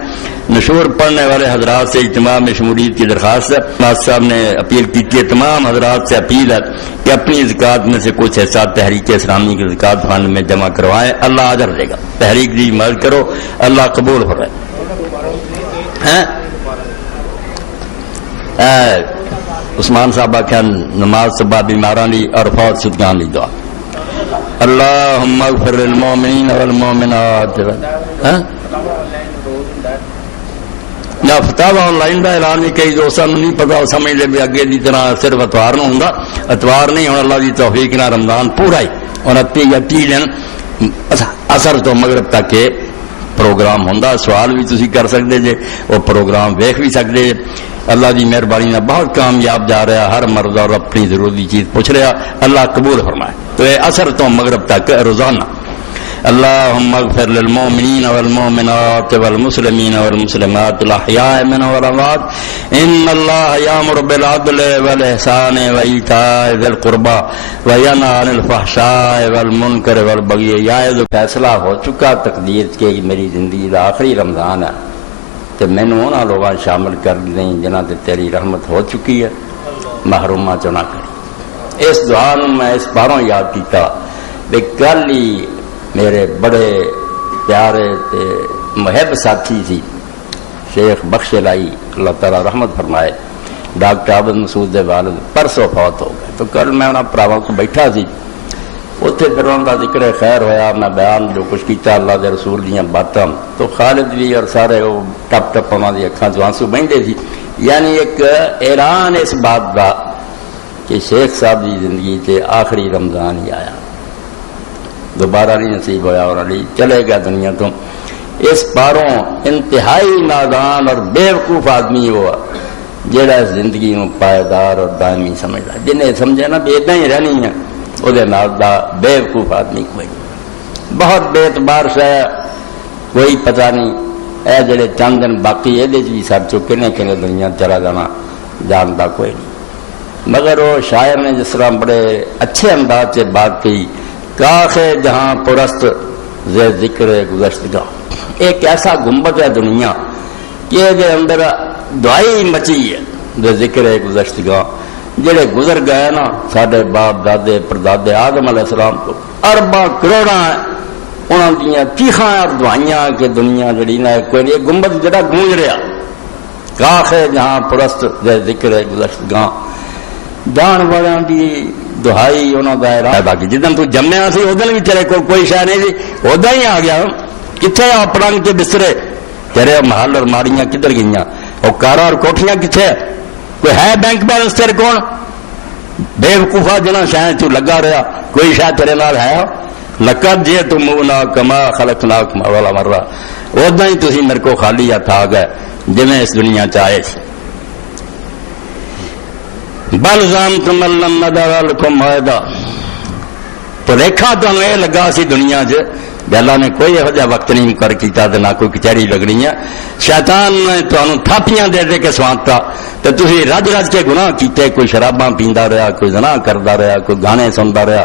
نشور پڑھنے والے حضرات سے اجتماع میں شمولیت کی درخواست ہے. ماسٹر صاحب نے اپیل کی کہ تمام حضرات سے اپیل ہے کہ اپنی زکوٰۃ میں سے کچھ حصہ تحریک اسلامی کے زکوٰۃ فنڈ میں جمع کروائیں، اللہ اجر دے گا. تحریک دی مدد کرو، اللہ قبول ہو رہا ہے. عثمان صاحب آخیا نماز صبح بیماراں دی اور فوت شدگاں دی دعا. اللہم اغفر للمؤمنین والمؤمنات. یا فتاوی آن لائن دا اعلان بھی کئی دوستوں نہیں پتا، سمجھ لے بھی اگے دی طرح صرف اتوار نو ہوندا. اتوار نہیں ہونا، اللہ دی توفیق نہ رمضان پورا ہی 29 دن اثر تو مغرب تک کے پروگرام ہوندا. سوال بھی تسی کر سکتے جے، وہ پروگرام ویکھ بھی سکتے جے. اللہ دی مہربانی نہ بہت کامیاب جا رہا، ہر مرد اور اپنی ضروری چیز پوچھ رہا، اللہ قبول فرمائے. تو یہ اثر تو مغرب تک روزانہ. اللہم اغفر للمؤمنین والمؤمنات والمسلمین والمسلمات الاحیاء منهم والاموات ان اللہ یامر بالعدل والاحسان وایتاء ذی القربى وینہی عن الفحشاء والمنکر والبغی. یہ فیصلہ ہو چکا تقدیر کے میری زندگی کا آخری رمضان ہے، تو مینوں انہاں لوگاں شامل کر دیں جنہاں تے تیری رحمت ہو چکی ہے، محرومہ چ نہ کری. اس دعا نوں میں اس باروں یاد کیتا کہ کل ہی میرے بڑے پیارے تے محب ساتھی سی شیخ بخش لائی اللہ تعالیٰ رحمت فرمائے، ڈاکٹر عابد مسعود دے والد پرسوں فوت ہو گئے. تو کل میں انہاں پراواں کو بیٹھا سی، اتنے پھر انہوں کا ذکر خیر ہویا، میں بیان جو کچھ کیتا اللہ دے رسول دیاں باتاں، تو خالد بھی اور سارے وہ ٹپ ٹپ انہوں دی اکھاں چوں آنسو بہندے سی. یعنی ایک اعلان اس بات دا کہ شیخ صاحب دی زندگی تے آخری رمضان ہی آیا، دوبارہ نہیں نصیب ہویا اور علی چلے گیا دنیا تو. اس باروں انتہائی نادان اور بیوقوف آدمی ہوا جہاں اس زندگی نو پائیدار اور دائمی سمجھتا. جنہیں سمجھے نا بھی ادھا ہی رہنی ہے، وہ بیوقوف آدمی کوئی بہت بے اعتبار شہ، کوئی پتہ نہیں. اے جڑے چند دن باقی یہ بھی سر چکے نے کہ دنیا چلا جانا جانتا کوئی نہیں. مگر وہ شاعر نے جس طرح بڑے اچھے انداز سے بات کی، کاخ جہاں پرست زے ذکر گزشتگاہ. ایک ایسا گنبد ہے دنیا کہ یہ اندر دعائی مچی ہے جو ذکر گزشتگاہ. جڑے گزر گئے نا سارے باپ دادے پردادے آدم علیہ السلام کو ارباں کروڑاں انہوں دیا چیخاں اور دعائیاں کہ دنیا جڑی نہ کوئی نہیں. گنبد جڑا گونج رہا کاخ جہاں پرست زے ذکر گزشتگاہ، جان والوں دی دہائی انہوں کا ہے. باقی جدن تو جمیا سی ادن بھی تیرے کو کوئی شہ نہیں سی، ادا ہی آ گیا. کتنے آ پڑنگ کے بسترے تیرے محل اور ماڑیاں کدھر گئیاں؟ وہ کارا اور کوٹھیاں کتنے؟ کوئی ہے بینک بیلنس تیرے کون؟ بے وقوفا جنہ شہ تو لگا رہا، کوئی شہ تیرے نال ہے؟ لقد جئتمونا کما خلقناکم اول مرہ. ادا ہی تسی میرے کو خالی ہاتھ آ گئے جویں اس دنیا چاہے سی. بل زعمتم ان لن نجعل لكم موعدا. تو دیکھا تمہیں یہ لگا سی دنیا اللہ نے کوئی یہو جہا وقت نہیں مقرر کیتا تے نہ کوئی کچہری لگنی ہے. شیطان نے تمہیں تھاپیاں دے دے کے سوانتا تو تسی رج رج کے گناہ کیتے. کوئی شراباں پیندا رہا، کوئی زنا کردا رہا، کوئی گانے سندا رہا،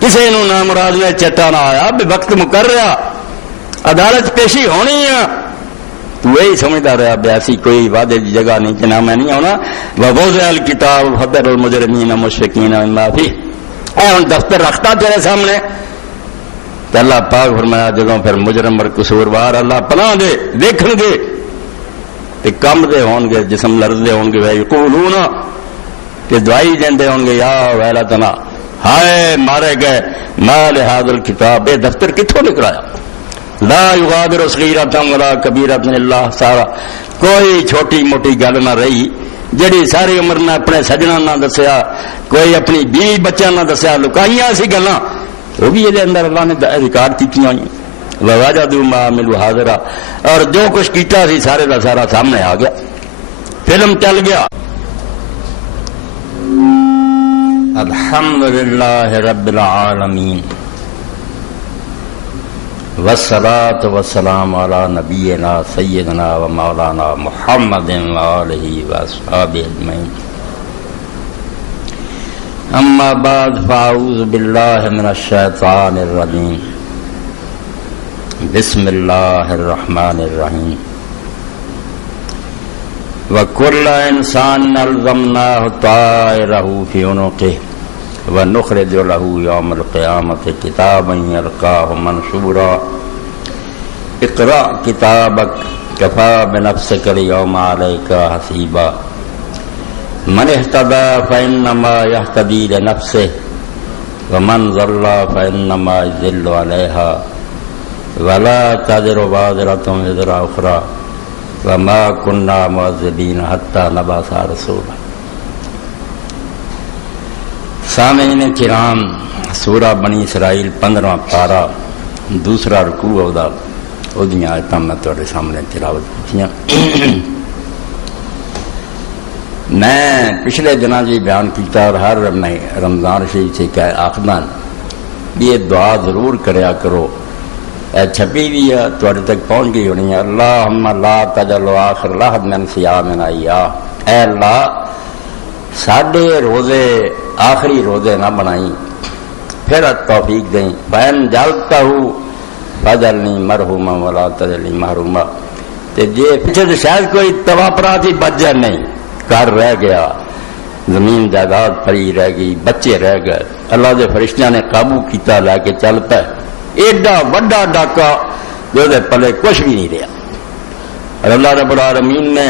کسی نو نام مراد نے چٹا نہ آیا بھی وقت مقرر رہا، عدالت پیشی ہونی ہے. تو یہی سمجھتا رہا بے ایسی کوئی وعدے کی جگہ نہیں کہ نہ میں نہیں آنا. ووضع الکتاب فتر المجرمین مشفقین مما فیہ. اے ہن دفتر رکھتا تیرے سامنے تو اللہ پاک فرمایا جدوں پھر مجرم اور قصوروار اللہ پناہ دے دیکھن گے تے کم دے ہون گے، جسم لرزدے ہون گے، یقولون کہ دعائی دیندے ہون گے یا ویلتنا، ہائے مارے گئے، ما لہذا الکتاب، یہ دفتر کتھوں نکلایا؟ لا یغادر صغیرۃ ولا کبیرۃ الا احصاها، کوئی چھوٹی موٹی گل نہ رہی جڑی ساری عمر نے اپنے سجنا نہ دسیا، کوئی اپنی بیوی بچہ نہ دسیا، لکائیاں سی گلاں وہ بھی یہ اندر اللہ نے ریکارڈ کی ہوئی، ووجدوا ما عملوا حاضرا، اور جو کچھ کیتا سی سارے کا سارا سامنے آ گیا، فلم چل گیا۔ الحمدللہ رب العالمین والصلاة والسلام علی نبینا سیدنا و مولانا محمد وآلہ واصحابہ اجمعین، اما بعد فاعوذ باللہ من الشیطان الرجیم، بسم اللہ الرحمن الرحیم، وَكُلَّ إِنسَانٍ أَلْزَمْنَاهُ طَائِرَهُ فِي عُنُقِهِ وَنُخْرِجُ لَهُ يَوْمَ الْقِيَامَةِ كِتَابًا يَلْقَاهُ مَنشُورًا اقْرَأْ كِتَابَكَ كَفَىٰ بِنَفْسِكَ الْيَوْمَ عَلَيْكَ حَسِيبًا مَنِ اهْتَدَىٰ فَإِنَّمَا يَهْتَدِي لِنَفْسِهِ وَمَنْ ضَلَّ فَإِنَّمَا يَضِلُّ عَلَيْهَا وَلَا تَزِرُ وَازِرَةٌ وِزْرَ أُخْرَىٰ وما كنا معذبين حتى نبعث رسولا۔ سامعین کرام، سورہ بنی اسرائیل 15واں پارہ، دوسرا رکوع ہودا، اودیاں آیتاں میں تواڈے سامنے تلاوت کیتیاں۔ میں پچھلے دنوں جی بیان کیتا اور ہر رمضان شریف سے کہ آخداں یہ دعا ضرور کریا کرو، چھپی بھی ہے تواڈے تک پہنچ گئی ہونی ہے، اللہم لا تجعل آخر لحظ من صیامنا ایاہ، اے اللہ ساڈے روزے آخری روزے نہ بنائی، پھر توفیق دیں، فإن جعلتہ فجعلنی مرحوما ولا تجعلنی محروما، تے جے پیچھے تو شاید کوئی توافرات ہی بچ جائے، نہیں گھر رہ گیا، زمین جائیداد پڑی رہ گئی، بچے رہ گئے، اللہ دے فرشتیاں نے قابو کیتا، لے کے چل پے، ایڈا وڈا ڈاکہ جو دے پلے کچھ بھی نہیں رہا۔ اور اللہ رب العالمین نے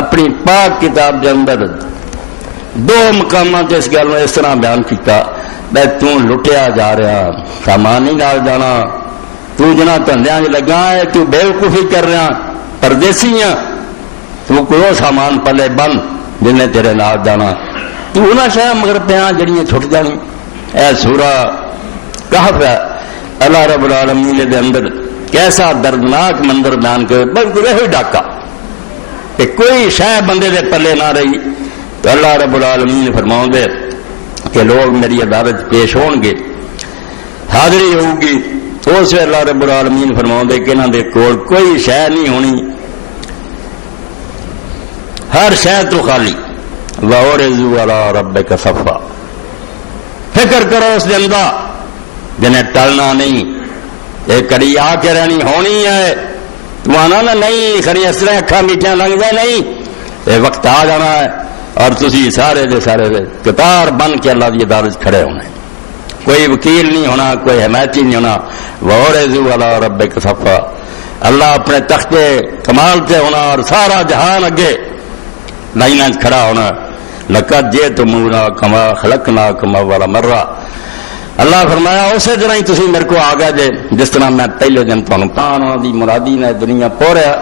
اپنی پاک کتاب کے اندر دو مقامات اس گل اس طرح بیان کیتا، بے تو لٹیا جا رہا، سامان نہیں نال جانا، تو جنا دھندیاں لگا ہے، تو بیوقوفی کر رہا، پردیسی ہیں، تو کوئی سامان پلے بن جن نے تیرے نال جانا، تو انہاں شاہ مگر پیاں جڑیاں چھٹ جانی۔ اے سورہ کہف ہے، اللہ رب العالمین دے اندر کیسا دردناک منظر بیان کرے، بالکل یہ ڈاکہ کہ کوئی شے بندے دے پلے نہ رہی، تو اللہ رب العالمین فرماؤں دے کہ لوگ میری عدالت پیش ہون گے، حاضری ہوگی، تو اس اللہ رب العالمین فرماؤں دے کہ انہاں دے کول کوئی شے نہیں ہونی، ہر شے تو خالی، وَعُرِضُوا عَلَىٰ رَبِّكَ صَفًّا، فکر کرو اس دن دا جنہیں ٹلنا نہیں، ایک کڑی آ کے رہنی ہونی ہے، تو آنا نا نہیں خری اس طرح اکھا میٹھیاں لگ جائے، نہیں یہ وقت آ جانا ہے، اور تسی سارے دے قطار بن کے اللہ کی عدالت کھڑے ہونا ہے، کوئی وکیل نہیں ہونا، کوئی حمایتی نہیں ہونا، وَعُرِضُوا عَلَىٰ رَبِّكَ صَفًّا، اللہ اپنے تخت کمال تے ہونا اور سارا جہان اگے لائناں کھڑا ہونا، لَقَدْ جِئْتُمُونَا كَمَا خَلَقْنَاكُمْ أَوَّلَ مَرَّةٍ، اللہ فرمایا اسی طرح ہی تسی میرے کو آ گئے جے جس طرح میں پہلے دن تمہیں پانا دی مرادی نے دنیا پوریا،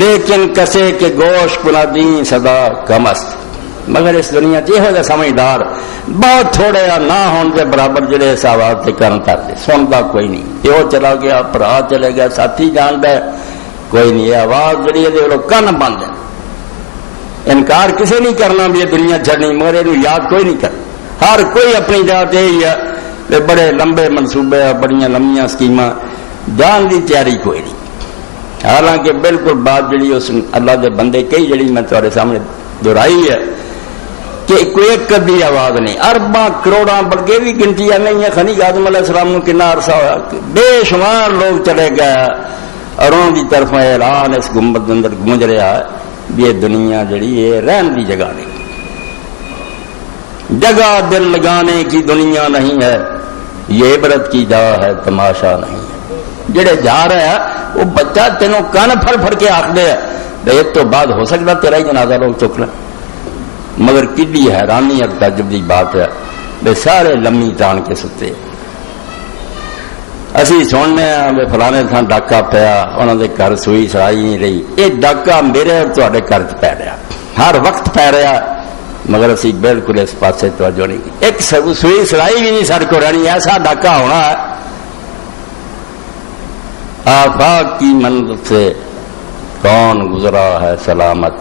لیکن کسے کے گوشت کنادی صدا کمست، مگر اس دنیا یہ ہو سمجھدار بہت تھوڑے نہ ہون کے برابر جڑے اس آواز سے کرن کرتے، سنتا کوئی نہیں، یہ چلا گیا، برا چلے گیا، ساتھی جان دے کوئی نہیں، یہ آواز جڑی ہے لوگ کن بند ہے، انکار کسے نہیں کرنا بھی یہ دنیا چھڑنی، مگر یہ یاد کوئی نہیں کر، ہر کوئی اپنی جات یہی ہے، بڑے لمبے منصوبے، بڑی لمبیاں سکیماں، جان دی تیاری کوئی نہیں، حالانکہ بالکل بات جڑی اس اللہ دے بندے کئی جڑی میں تمہارے سامنے دہرائی ہے کہ کوئی ایک کبھی آواز نہیں، ارباں کروڑاں بلکہ بھی گنتیاں نہیں ہے، خنی آدم علیہ السلام کو کنا عرصہ ہوا، بے شمار لوگ چلے گئے، اور ان کی طرف اعلان اس گنبد اندر گونج رہا ہے بھی یہ دنیا جڑی ہے رہن دی جگہ نہیں، جگہ دل لگانے کی دنیا نہیں ہے، یہ عبرت کی جا ہے تماشا نہیں ہے، جڑے جا رہے ہیں وہ بچہ تینوں کان پھڑ پھڑ کے آخ دے ایک تو بعد ہو سکتا تیرا ہی جنازہ لوگ چک لیں، مگر کڈی حیرانی اور تعجب کی بات ہے بے سارے لمی تان کے ستے، اسی سننے بھی فلانے تھان ڈاکا پیا، انہوں دے گھر سوئی سرائی نہیں رہی. یہ ڈاکا میرے اور تواڈے گھر چ پی رہا، ہر وقت پی رہا، مگر اسی بالکل اس پاسے توجہ نہیں کی. ایک سوئی سرائی بھی نہیں سارے کو رہنی، ایسا ڈاکا ہونا ہے. آفاق کی منزل سے کون گزرا ہے سلامت،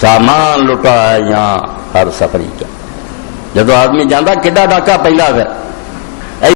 سامان لٹا ہے یہاں ہر سفری کا. جدو آدمی جانا کڈا ڈاکا پہلا ہے.